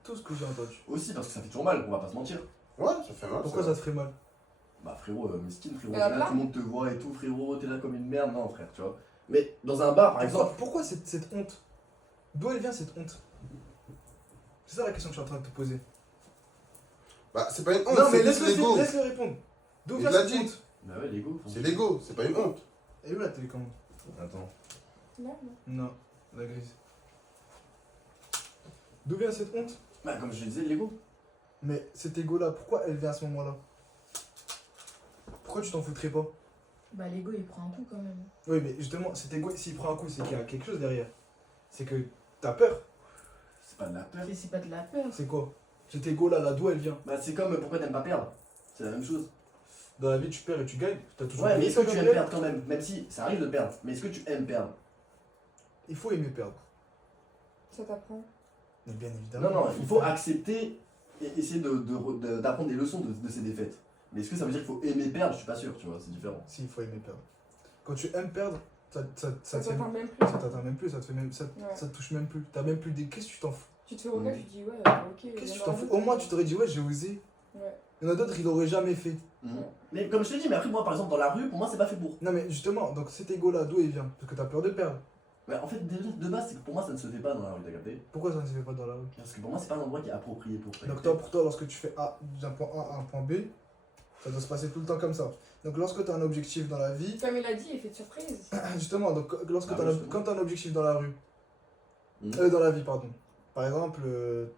tout ce que j'ai entendu. Aussi parce que ça fait toujours mal, on va pas se mentir. ouais, ça fait mal. Pourquoi ça te ferait mal? Bah frérot, miskin, frérot, Mais à là, part- tout le monde te voit et tout, frérot, t'es là comme une merde, non frère, tu vois. Mais dans un bar, par exemple, Pourquoi cette honte? D'où elle vient cette honte? C'est ça la question que je suis en train de te poser. Bah, c'est pas une honte, Non, mais c'est laisse-le juste l'ego. laisse-le répondre. D'où Il vient l'a cette dit. honte? bah ouais, l'ego. C'est l'ego, c'est pas une honte. Et où la télécommande? Attends. Non, non. Non, la grise. D'où vient cette honte? Bah comme je disais, l'ego. Mais cet ego-là, pourquoi elle vient à ce moment-là? Pourquoi tu t'en foutrais pas? Bah, l'ego, il prend un coup quand même. Oui, mais justement, cet ego, s'il prend un coup, c'est qu'il y a quelque chose derrière. C'est que t'as peur. C'est pas de la peur. C'est pas de la peur. C'est quoi? Cet ego-là, là, d'où elle vient? Bah c'est comme pourquoi t'aimes pas perdre. C'est la même chose. Dans la vie, tu perds et tu gagnes. T'as toujours Ouais, mais gagné, est-ce que tu aimes Gabriel. perdre quand même? Même si ça arrive de perdre, mais est-ce que tu aimes perdre? Il faut aimer perdre. Ça t'apprend. Mais bien évidemment. Non, non, il faut accepter et essayer d'apprendre des leçons de ces défaites. Mais est-ce que ça veut dire qu'il faut aimer perdre? Je suis pas sûr, tu vois, c'est différent. Si, il faut aimer perdre. Quand tu aimes perdre, ça Ça te fait- t'atteint même plus. ça t'atteint même plus, ça te fait même, ça te touche même plus. T'as même plus des. Qu'est-ce que tu t'en fous? Tu te fais regarder, tu te dis, ouais, ok. Qu'est-ce que tu viens t'en dans fous? la Au route. moins, tu t'aurais dit, ouais, j'ai osé. Ouais. Il y en a d'autres, ils l'auraient jamais fait. Mais comme je te dis, mais après moi par exemple dans la rue, pour moi c'est pas fait pour. Non, mais justement, donc cet ego-là, d'où il vient? Parce que t'as peur de perdre. Mais en fait déjà de base c'est que pour moi ça ne se fait pas dans la rue, t'as capté? Pourquoi ça ne se fait pas dans la rue? Parce que pour moi c'est pas un endroit qui est approprié pour. t'as Donc, capté? toi, pour toi, lorsque tu fais A, d'un point A à un point B, ça doit se passer tout le temps comme ça. Donc, lorsque tu as un objectif dans la vie, Comme il a dit, effet de surprise. justement, donc, lorsque Ah t'as oui, un- justement. quand tu as un objectif dans la rue, dans la vie, pardon. Par exemple,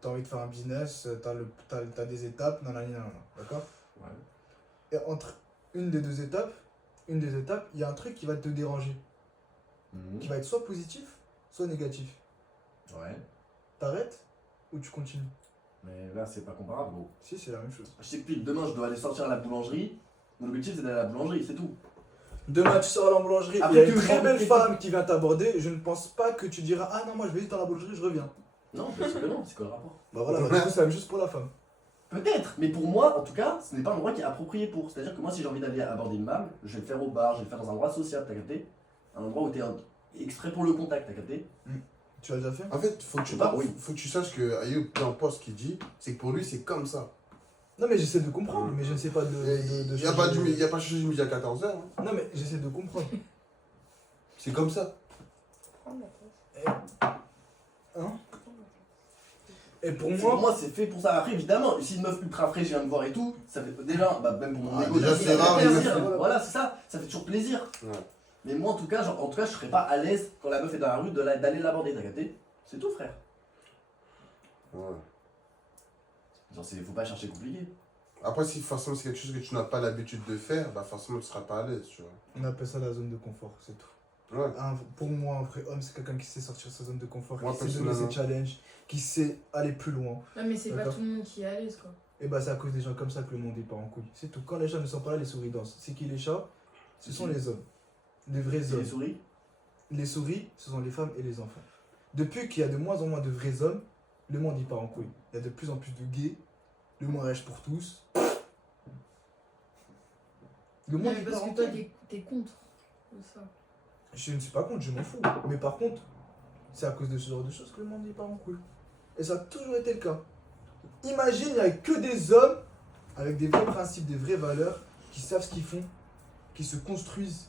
tu as envie de faire un business, tu as des étapes, nanani, nanana, d'accord? Ouais. Et entre une des étapes, il y a un truc qui va te déranger. Qui va être soit positif, soit négatif. Ouais. T'arrêtes ou tu continues? Mais là, c'est pas comparable, gros. Si, c'est la même chose. Je t'explique, demain, je dois aller sortir à la boulangerie. Mon objectif, c'est d'aller à la boulangerie, c'est tout. Demain, tu sors à la boulangerie, il Après y a que une très je belle rentre- femme qui vient t'aborder. Je ne pense pas que tu diras ah non, moi je vais juste dans la boulangerie, je reviens. Non, bien sûr que non, c'est quoi le rapport? Bah voilà, bah, du coup, c'est la même chose pour la femme. Peut-être, mais pour moi, en tout cas, ce n'est pas un endroit qui est approprié pour. C'est-à-dire que moi, si j'ai envie d'aller aborder une femme, je vais le faire au bar, je vais le faire dans un endroit social, t'as capté? Un endroit où t'es extrait pour le contact, t'as capté? Tu l'as déjà fait? En fait, faut que Oui. faut que tu saches que Ayoub, peu importe ce qu'il dit, c'est que pour lui, c'est comme ça. Non, mais j'essaie de comprendre, mais je ne sais pas de. Il n'y a pas changé midi à 14h. Hein. Non, mais j'essaie de comprendre. C'est comme ça. Hein? Et pour Pour moi, moi, c'est fait pour ça. Après, évidemment, si une meuf ultra fraîche vient me voir et tout, ça fait déjà, bah, même pour mon Ah, ego, déjà, ça c'est fait rare, les plaisir. meufs. Voilà, c'est ça, ça fait toujours plaisir. Ouais. Mais moi, en tout cas, je serais pas à l'aise quand la meuf est dans la rue d'aller l'aborder, t'as capté? C'est tout, frère. Ouais. Genre, faut pas chercher compliqué. Après, si forcément c'est quelque chose que tu n'as pas l'habitude de faire, bah forcément tu seras pas à l'aise, tu vois. on appelle ça la zone de confort, c'est tout. Ouais. Pour moi, un vrai homme, c'est quelqu'un qui sait sortir de sa zone de confort, Moi, qui sait donner ses personnellement. challenges, qui sait aller plus loin. Ouais, mais c'est pas D'accord. tout le monde qui est à l'aise, quoi. Et bah, c'est à cause des gens comme ça que le monde est pas en couille. C'est tout. Quand les chats ne sont pas là, les souris dansent. C'est qui les chats? Ce sont les hommes. Les vrais Et hommes. les souris? Les souris, ce sont les femmes et les enfants. Depuis qu'il y a de moins en moins de vrais hommes, le monde y part en couille. Il y a de plus en plus de gays, le mariage pour tous. Le Non, monde mais y parce part en que toi, couille. t'es contre ça. Je ne suis pas contre, je m'en fous. Mais par contre, c'est à cause de ce genre de choses que le monde y part en couille. Et ça a toujours été le cas. Imagine, il n'y a que des hommes avec des vrais principes, des vraies valeurs, qui savent ce qu'ils font, qui se construisent.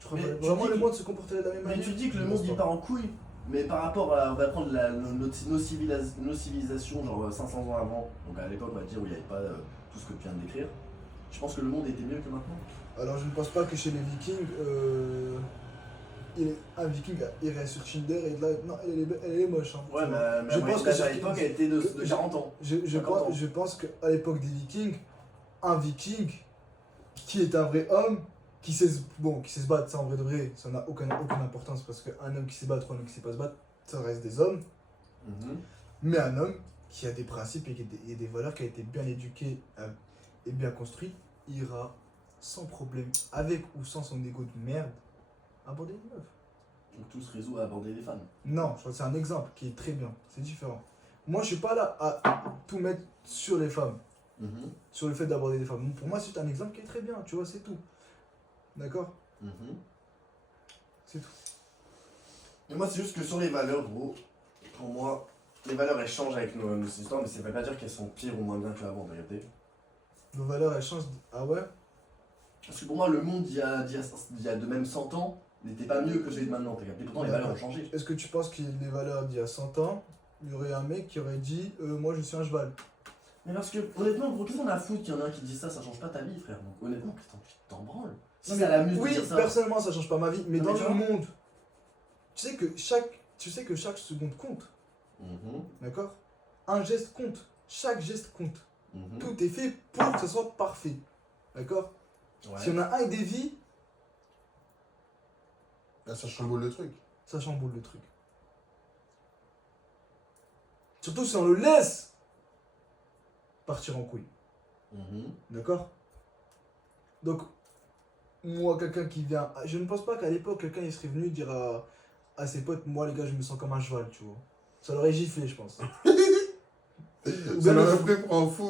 Tu crois Mais tu vraiment dis le que- monde se comporterait de la même Mais manière? tu dis que le Je monde pense il pas. part en couille, mais par rapport à, on va prendre nos civilisations, genre 500 ans avant, donc à l'époque on va dire où il n'y avait pas tout ce que tu viens de décrire, je pense que le monde était mieux que maintenant. Alors je ne pense pas que chez les Vikings, un Viking irait sur Tinder et là, non, elle est moche. Hein, Ouais, tu vois. mais Je la moyenne pense que d'âge à c'est- l'époque elle était de je- 40 ans. Je 50 ans. pense qu'à l'époque des Vikings, un Viking qui est un vrai homme, qui sait se battre, ça en vrai de vrai, ça n'a aucune importance parce qu'un homme qui sait battre ou un homme qui sait pas se battre, ça reste des hommes. Mhm. Mais un homme qui a des principes et des valeurs, qui a été bien éduqué et bien construit, ira sans problème, avec ou sans son ego de merde, aborder une meuf. Donc tout se résout à aborder les femmes. Non, je crois que c'est un exemple qui est très bien, c'est différent. Moi, je suis pas là à tout mettre sur les femmes, Mhm. sur le fait d'aborder des femmes. Pour moi, c'est un exemple qui est très bien, tu vois, c'est tout. D'accord? Mhm. C'est tout. Et moi c'est juste que sur les valeurs, gros, pour moi, les valeurs elles changent avec nos histoires, mais ça veut pas dire qu'elles sont pires ou moins bien qu'avant, t'as capté? Nos valeurs, elles changent. Ah ouais? Parce que pour moi, le monde il y a de même 100 ans n'était pas mieux que celui de maintenant, t'as capté? Pourtant, les valeurs ont changé. Est-ce que tu penses que les valeurs d'il y a 100 ans, il y aurait un mec qui aurait dit moi je suis un cheval? Mais parce que, honnêtement, gros, qu'est-ce qu'on a à foutre qu'il y en a un qui dit ça, ça change pas ta vie, frère. Donc, honnêtement, qu'est-ce que t'en branles? Si Non, ça mais l'amuse de oui, dire ça. personnellement, ça change pas ma vie, mais Non, dans mais tu le vois. monde, tu sais que chaque seconde compte, Mhm, d'accord? Un geste compte, chaque geste compte. mhm. Tout est fait pour que ce soit parfait, d'accord? Ouais. Si on a un des vies, Là, ça chamboule le truc. ça chamboule le truc. Surtout si on le laisse partir en couille, Mhm. d'accord? Donc, moi, quelqu'un qui vient. Je ne pense pas qu'à l'époque, quelqu'un il serait venu dire à ses potes, moi les gars, je me sens comme un cheval, tu vois. Ça l'aurait giflé, je pense. Ou Ça bien l'aurait le- pris pour un fou.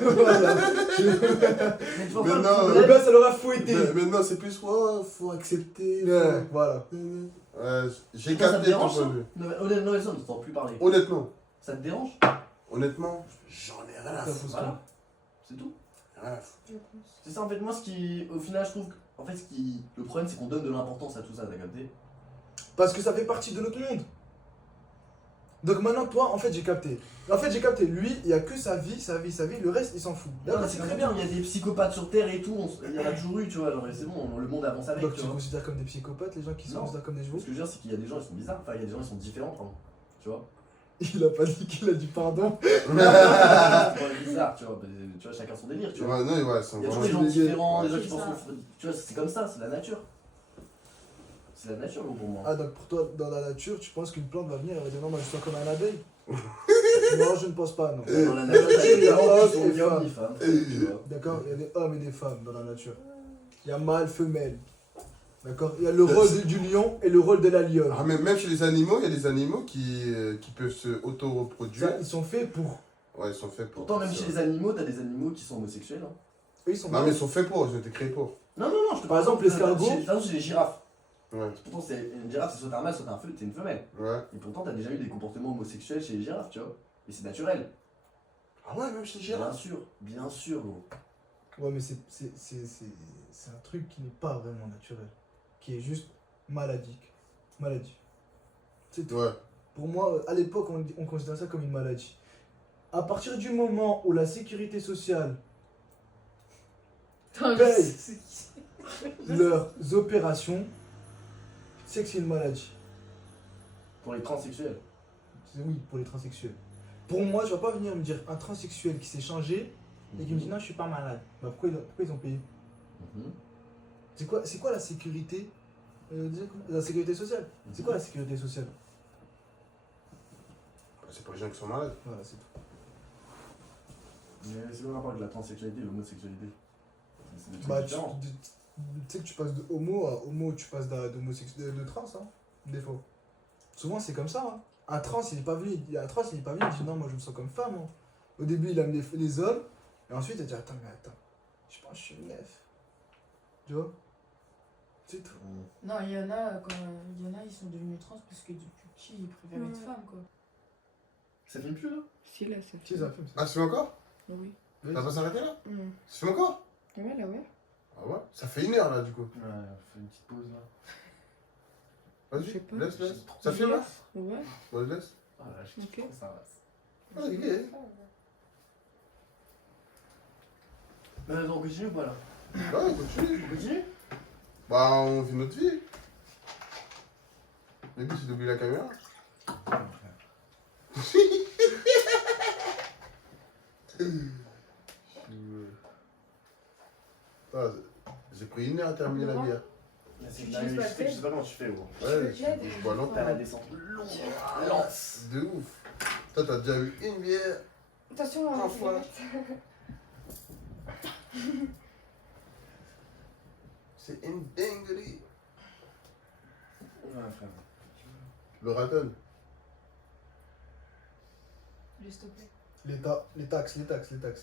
Voilà. Mais tu vois Mais pas le non, Ou problème. bien ça l'aurait fouetté. Mais non, c'est plus, ouais, faut accepter. Ouais, voilà. Ouais, j'ai Toi, ça te capté ton dérange point ça? de vue. Honnêtement, on t'entend plus parler. Honnêtement, Ça te dérange? honnêtement, j'en ai rien à Ça foutre. pousse Voilà. C'est tout. Rien à foutre. Je pense. C'est ça en fait, moi ce qui. Au final, je trouve que. En fait, le problème, c'est qu'on donne de l'importance à tout ça, t'as capté? Parce que ça fait partie de notre monde. Donc maintenant, toi, en fait, j'ai capté. En fait, j'ai capté. Lui, il y a que sa vie, le reste, il s'en fout. Non, D'accord, mais c'est c'est très comme bien. ça, il y a des psychopathes sur Terre et tout, il y en a toujours eu, tu vois, genre, et c'est bon, le monde avance avec, Donc tu tu vois. considères comme des psychopathes les gens qui se Non. considèrent comme des chevaux? Ce que je veux dire, c'est qu'il y a des gens, ils sont bizarres, enfin, il y a des gens, ils sont différents, pardon, tu vois. Il a pas dit qu'il a dit pardon. C'est pas bizarre, tu vois. Tu vois, chacun son délire, tu vois. Ouais, non, ouais, c'est Il y a toujours vraiment. des gens différents, des gens Ouais, qui c'est pensent. ça. Tu vois, c'est comme ça, c'est la nature. C'est la nature, gros, pour moi. Ah, donc pour toi, dans la nature, tu penses qu'une plante va venir et va dire non, moi je suis comme un abeille? Non, je ne pense pas, non. Dans la nature, t'as des gens qui sont ni hommes ni femmes, tu vois. D'accord? Il y a des hommes et des femmes dans la nature. Il y a mâle, femelle. D'accord? Il y a le rôle du lion et le rôle de la lionne. Ah, mais même chez les animaux, il y a des animaux qui peuvent se Ça, auto-reproduire. ils sont faits pour. Ouais, ils sont faits pour. Pourtant, même ça. chez les animaux, t'as des animaux qui sont homosexuels. Hein. Eux, ils sont Non, mais ils sont faits pour, ils ont été créés pour. Non, non, non, je te Par exemple, l'escargot. Par exemple, chez les girafes. Ouais, Pourtant, une girafe, c'est soit un mâle, soit t'es une femelle. ouais. Et pourtant, t'as déjà eu des comportements homosexuels chez les girafes, tu vois. Et c'est naturel. Ah ouais, même chez les girafes. Bien sûr, gros. Ouais, mais c'est un truc qui n'est pas vraiment naturel. Qui est juste maladique. Maladie. C'est tout. Ouais. Pour moi, à l'époque, on considère ça comme une maladie. À partir du moment où la sécurité sociale Attends, Paye. je sais. leurs opérations, c'est que c'est une maladie. Pour les transsexuels. Oui, pour les transsexuels. Pour moi, tu vas pas venir me dire un transsexuel qui s'est changé et qui me dit non, je suis pas malade. Bah, pourquoi ils ont payé? Mhm. C'est quoi la sécurité la sécurité sociale? C'est quoi la sécurité sociale? C'est pour les gens qui sont malades. Voilà, c'est tout. Mais c'est quoi le rapport avec la transsexualité et l'homosexualité? C'est des trucs Bah, différents. tu sais que tu passes de homo à homo, tu passes de trans, hein, des fois. Souvent, c'est comme ça. Hein. Un trans, il est pas venu, il dit non, moi je me sens comme femme. Hein. Au début, il aime les hommes, et ensuite, il dit attends, je pense que je suis une meuf. Tu vois? C'est tout. Non, il y en a, ils sont devenus trans parce que depuis petit, ils préfèrent être femmes, quoi. Ça filme plus là? Si, là, ça Si, ça fume, ça. Ah, ça fait encore? Oui. Oui, Ça va s'arrêter là? Mm. Ça fait encore? Ouais, là, ouais. Ah ouais? Ça fait 1 heure là du coup. Ouais, on fait une petite pause là. Vas-y, Je sais pas. laisse. C'est trop Ça filme là? Ouais. Ouais, laisse. Ah là, je Ok. trouve ça va. Ah, ok. On continue ou pas là? Ouais, continue. On continue? Bah, on vit notre vie. Le but c'est d'oublier la caméra. Ah, j'ai pris 1 heure à terminer la bière. C'est Tu une utilises dinguerie, la je sais tête? pas comment tu fais, gros. Ouais, Je l'aide. je bois longtemps. T'as la descente longue, lente. De ouf. Toi, t'as déjà eu une bière. Attention, Un hein, fois. c'est C'est une dinguerie. Ouais, frère. Le radon. Juste s'il te plaît. Les taxes.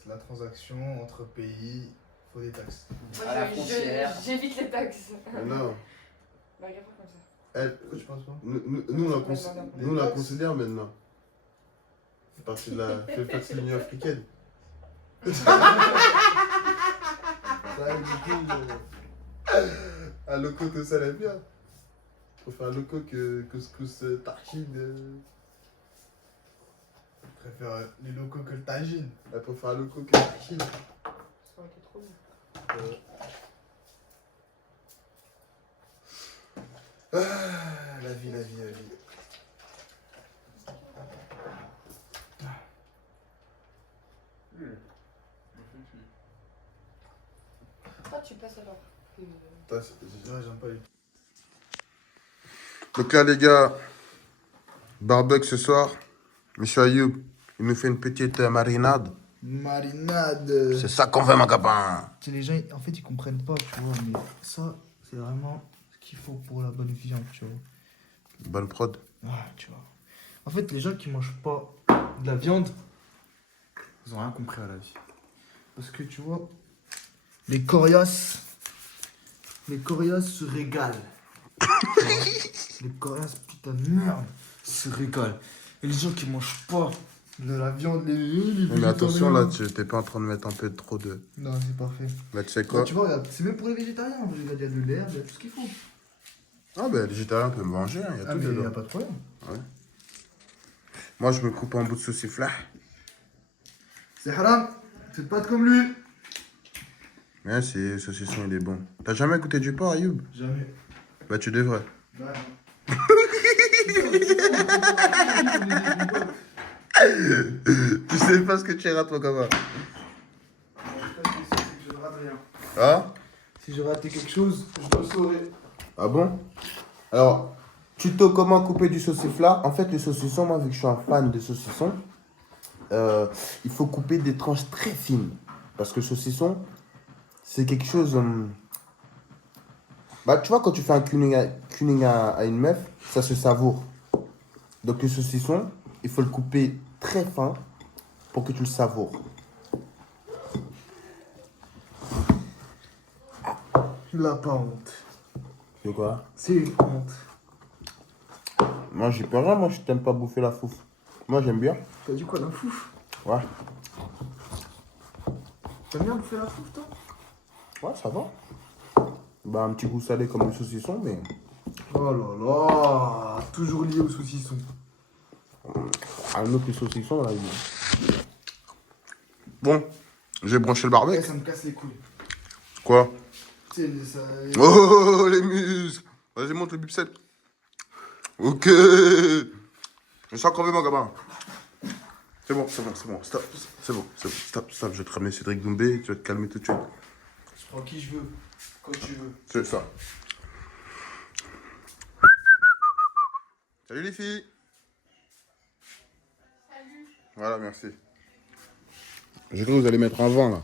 La transaction entre pays, faut des taxes. À la frontière. J'évite les taxes. Mais non. Bah, regarde pas comme ça. Elle, Pourquoi tu penses pas? nous, on la considère maintenant. C'est partie de la fait partie de l'Union africaine. Un loco que ça l'aime bien. Faut faire un loco que couscous tarchine. Je préfère les locaux que le tagine. Elle préfère un loco que tarchine. Ça aurait été trop bien. Ah, la vie. Ah, tu passes alors. Ouais, j'aime pas les. Donc là les gars, barbecue ce soir. Monsieur Ayoub, il nous fait une petite marinade. Marinade. C'est ça qu'on veut mon copain. C'est les gens, en fait, ils comprennent pas, tu vois, mais ça, c'est vraiment ce qu'il faut pour la bonne viande, tu vois. Bonne prod. Ah, tu vois. En fait, les gens qui mangent pas de la viande, ils ont rien compris à la vie. Parce que, tu vois, les coriaces se régalent. Tu vois. Les coriaces, putain de merde, se régalent. Et les gens qui mangent pas de la viande, les Mais attention là, végétariens. t'es pas en train de mettre un peu trop de. Non, c'est parfait. Bah tu sais Bah, quoi? tu vois, regarde, c'est même pour les végétariens. Regarde, il y a de l'herbe, il y a tout ce qu'il faut. Ah bah les végétariens peuvent manger, il y a Ah, tout mais il n'y a dedans. pas de problème. Moi je me coupe en bout de sauciflard. C'est haram, faites pas comme lui. Ouais, c'est saucisson, il est bon. T'as jamais goûté du porc, Ayoub? Jamais. Bah tu devrais. Ouais. Tu sais pas ce que tu rates, mon gamin. Je ne rate rien. Hein? Si je ratais quelque chose, je le saurais. Ah bon? Alors, tuto comment couper du sauciflard. En fait, le saucisson, moi, vu que je suis un fan de saucisson, il faut couper des tranches très fines. Parce que le saucisson, c'est quelque chose... Bah, tu vois, quand tu fais un cuning à une meuf, ça se savoure. Donc, le saucisson, il faut le couper très fin pour que tu le savoures. Tu n'as pas honte. C'est quoi? C'est une honte. Moi, j'ai pas rien. Moi, je t'aime pas bouffer la fouf. Moi, j'aime bien. T'as dit quoi, la fouf? Ouais. T'aimes bien bouffer la fouf, toi? Ouais, ça va. Bah, un petit goût salé comme le saucisson, mais... Oh là là, toujours lié au saucisson. Un autre saucisson, là, il est... Bon, j'ai branché le Ouais, barbecue. ça me casse les couilles. Quoi? Tu sais, ça... Oh, les muscles. Vas-y, monte le bipset. Ok. Je sens qu'on veut, mon gamin. C'est bon, c'est bon, c'est bon. Stop, c'est bon, c'est bon. Stop, stop. Je vais te ramener Cédric Doumbé. Tu vas te calmer tout de suite. Je prends qui je veux, quand tu veux. C'est ça. Salut les filles. Salut. Voilà, merci. J'ai cru que vous allez mettre un vent, là.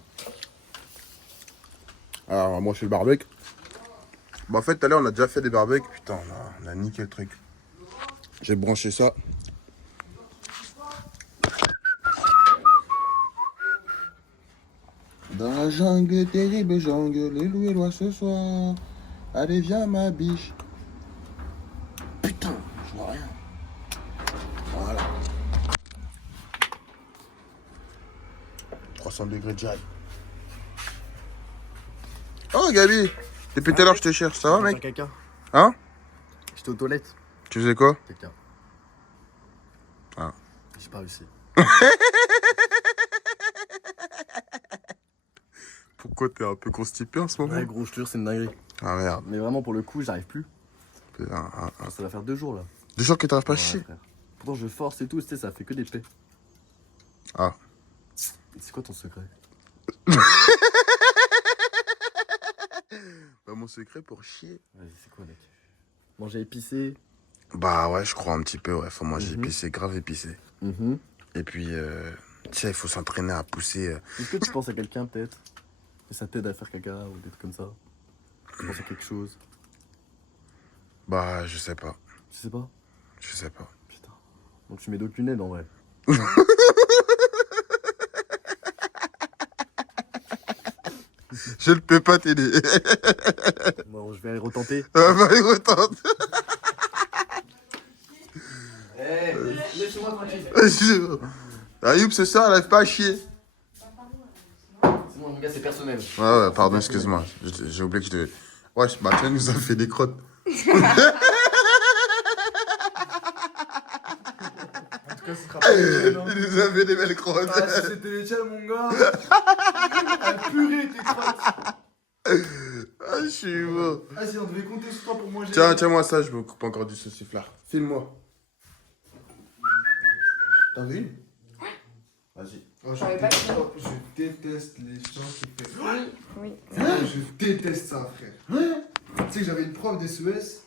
Alors, moi, je fais le barbecue. Bah, en fait, tout à l'heure, on a déjà fait des barbecues. Putain, on a niqué le truc. J'ai branché ça. Dans la jungle, terrible jungle, les loups et lois ce soir. Allez, viens, ma biche. Putain, je vois rien. Voilà. 300 degrés de jail. Oh, Gabi. Depuis tout à l'heure, je te cherche. Ça va, mec? Caca. Hein? J'étais aux toilettes. Tu faisais quoi? Caca. Ah. J'ai pas réussi. Pourquoi t'es un peu constipé en ce moment? Ouais, gros, je te jure, c'est une dinguerie. Ah merde. Mais vraiment, pour le coup, j'arrive plus. Un. Ça va faire 2 jours là. Des gens qui t'arrivent pas à Ouais, chier. frère. Pourtant, je force et tout, tu sais, ça fait que des plaies. Ah. C'est quoi ton secret? Bah, mon secret pour chier. Vas-y, c'est quoi, mec? Manger épicé. Bah ouais, je crois un petit peu, ouais. Faut manger Mhm. épicé, grave épicé. Mhm. Et puis, tu sais, il faut s'entraîner à pousser. Est-ce que tu penses à quelqu'un peut-être? Et ça t'aide à faire caca ou des trucs comme ça? Tu penses à quelque chose? Bah, je sais pas. Tu sais pas? Je sais pas. Putain. Donc tu mets d'aucune aide en vrai. Je ne peux pas t'aider. Bon, je vais retenter. Ah bah, il retente. Eh, laisse-moi tranquille. Ayoub, ce soir, elle arrive pas à chier. C'est bon, mon gars, c'est personnel. Ouais, pardon, excuse-moi. J'ai oublié que je devais. Ouais, bah, tu nous a fait des crottes. En tout cas, ce sera pas les tiennes, hein. Il nous a fait des belles crottes. Ah, si c'était les tiennes, mon gars. Ah, purée, tes crottes. Ah, je suis beau. Ah, si on devait compter sur toi pour manger. Tiens-moi ça, je me coupe encore du sauciflard. File-moi. T'en veux une? Vas-y. Oh, je, J'avais pas déteste, le temps. je déteste les gens qui font. Oui. Je déteste ça, frère. Tu sais que j'avais une prof d'SES.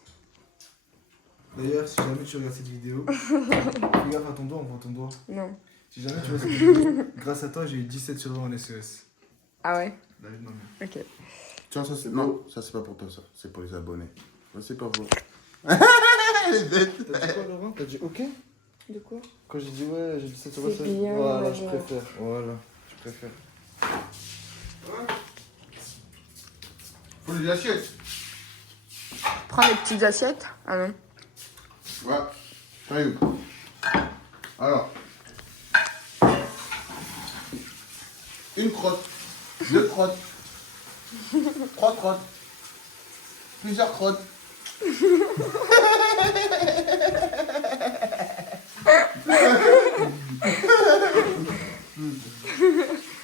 D'ailleurs, si jamais tu regardes cette vidéo, fais gaffe à ton doigt, on voit ton doigt. Non. Si jamais tu vois cette vidéo, grâce à toi, j'ai eu 17 sur 20 en SES. Ah ouais? David, non, mais. Ok. Tiens, ça c'est. Non, ça c'est pas pour toi, ça. C'est pour les abonnés. Ça c'est pas vous. Elle est bête. T'as dit quoi, Laurent? T'as dit OK? De quoi? Quand j'ai dit ouais, j'ai 17 sur C'est 20. bien, Voilà, ouais, je ouais. préfère. Voilà, je préfère. Faut les assiettes. Prends les petites assiettes. Ah non. Ouais. Ayoub. Alors. Une crotte. 2 crottes. 3 crottes. Plusieurs crottes.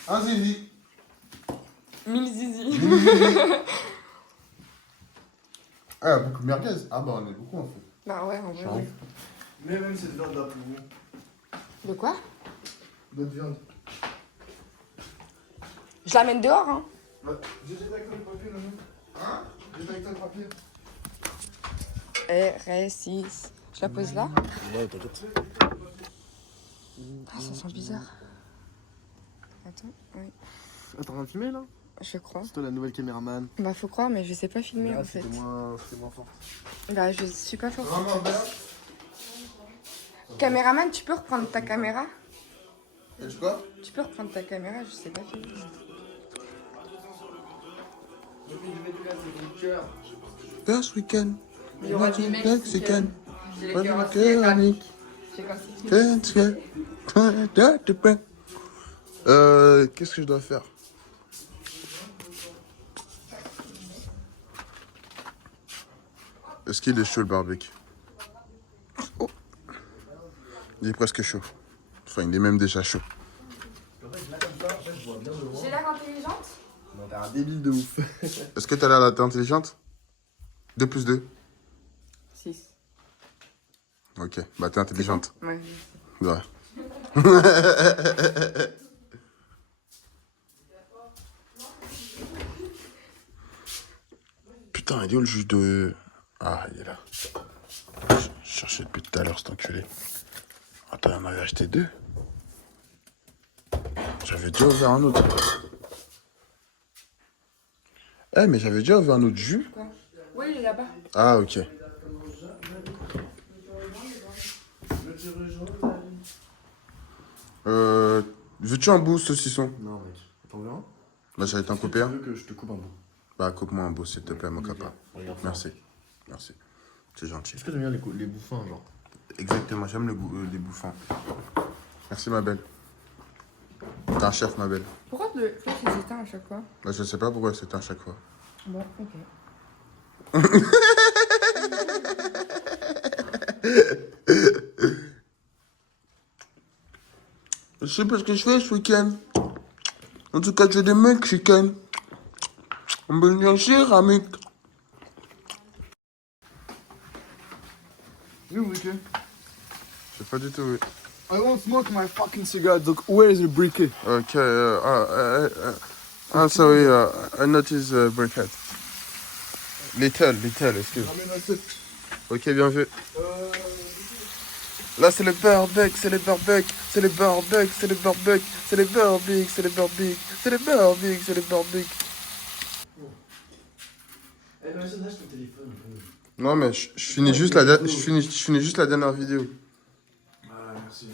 Un zizi. 1000 zizi. Ah, beaucoup de merguez. Ah bah on est beaucoup en fait. Bah ouais, en vrai. J'arrive. Mais même cette verre de la pouvon. De quoi? D'autres viandes. Je l'amène dehors, hein. Ouais. J'ai avec toi le papier, là, non? Hein? J'ai avec toi le papier. RS6. Je la pose là. Ouais, t'inquiète. Ah, ça sent bizarre. Attends, oui. Attends, on va filmer là? Je crois. C'est toi la nouvelle caméraman. Bah, faut croire, mais je sais pas filmer en fait. C'était moins fort. Bah, je suis pas forte. Vraiment bien. Caméraman, tu peux reprendre ta caméra? Et tu quoi? Tu peux reprendre ta caméra, je sais pas filmer. First weekend. Il y aura des mecs Mexican. J'ai les cœurs en céramique. J'ai constitué. Qu'est-ce que je dois faire? Est-ce qu'il est chaud le barbecue? Oh. Il est presque chaud. Enfin, il est même déjà chaud. J'ai l'air intelligente? Non, t'es un débile de ouf. Est-ce que t'as l'air d'être intelligente? 2 plus 2. 6. Ok, bah t'es intelligente. Ouais. Ouais. Putain, il est où le juge de... Ah, il est là. Je cherchais depuis tout à l'heure cet enculé. Attends, il en avait acheté 2. J'avais déjà ouvert un autre. Eh, mais j'avais déjà ouvert un autre jus. Quoi? Oui, il est là-bas. Ah, ok. Veux-tu un bout, saucisson? Non, mec. T'en veux un? Bah, j'allais t'en couper un. Tu veux que je te coupe un bout? Bah, coupe-moi un bout, s'il te plaît, mon Nickel. copain. Regarde ça. Merci. Merci. C'est gentil. Est-ce que t'aimes bien les bouffins, genre? Exactement, j'aime les bouffants. Merci, ma belle. T'es un chef, ma belle. Pourquoi le flash il s'éteint à chaque fois? Bah, je sais pas pourquoi c'est à chaque fois. Bon, ok. Je sais pas ce que je fais ce week-end. En tout cas, j'ai des Mexicains. On me dit en céramique. Oui, briquet. Je sais pas du tout, oui. I won't smoke my fucking cigar, donc where is the briquet? Ok, I'm sorry, I noticed briquette. Little, excuse. Ramène un set. Ok, bien vu. Là, c'est le barbecue, c'est le barbecue, c'est le barbecue, c'est le barbecue, c'est le barbecue, c'est le barbecue, c'est le barbecue, c'est le barbecue. Eh, mais lâche ton téléphone. Non, mais je finis juste la dernière vidéo. Ah, merci.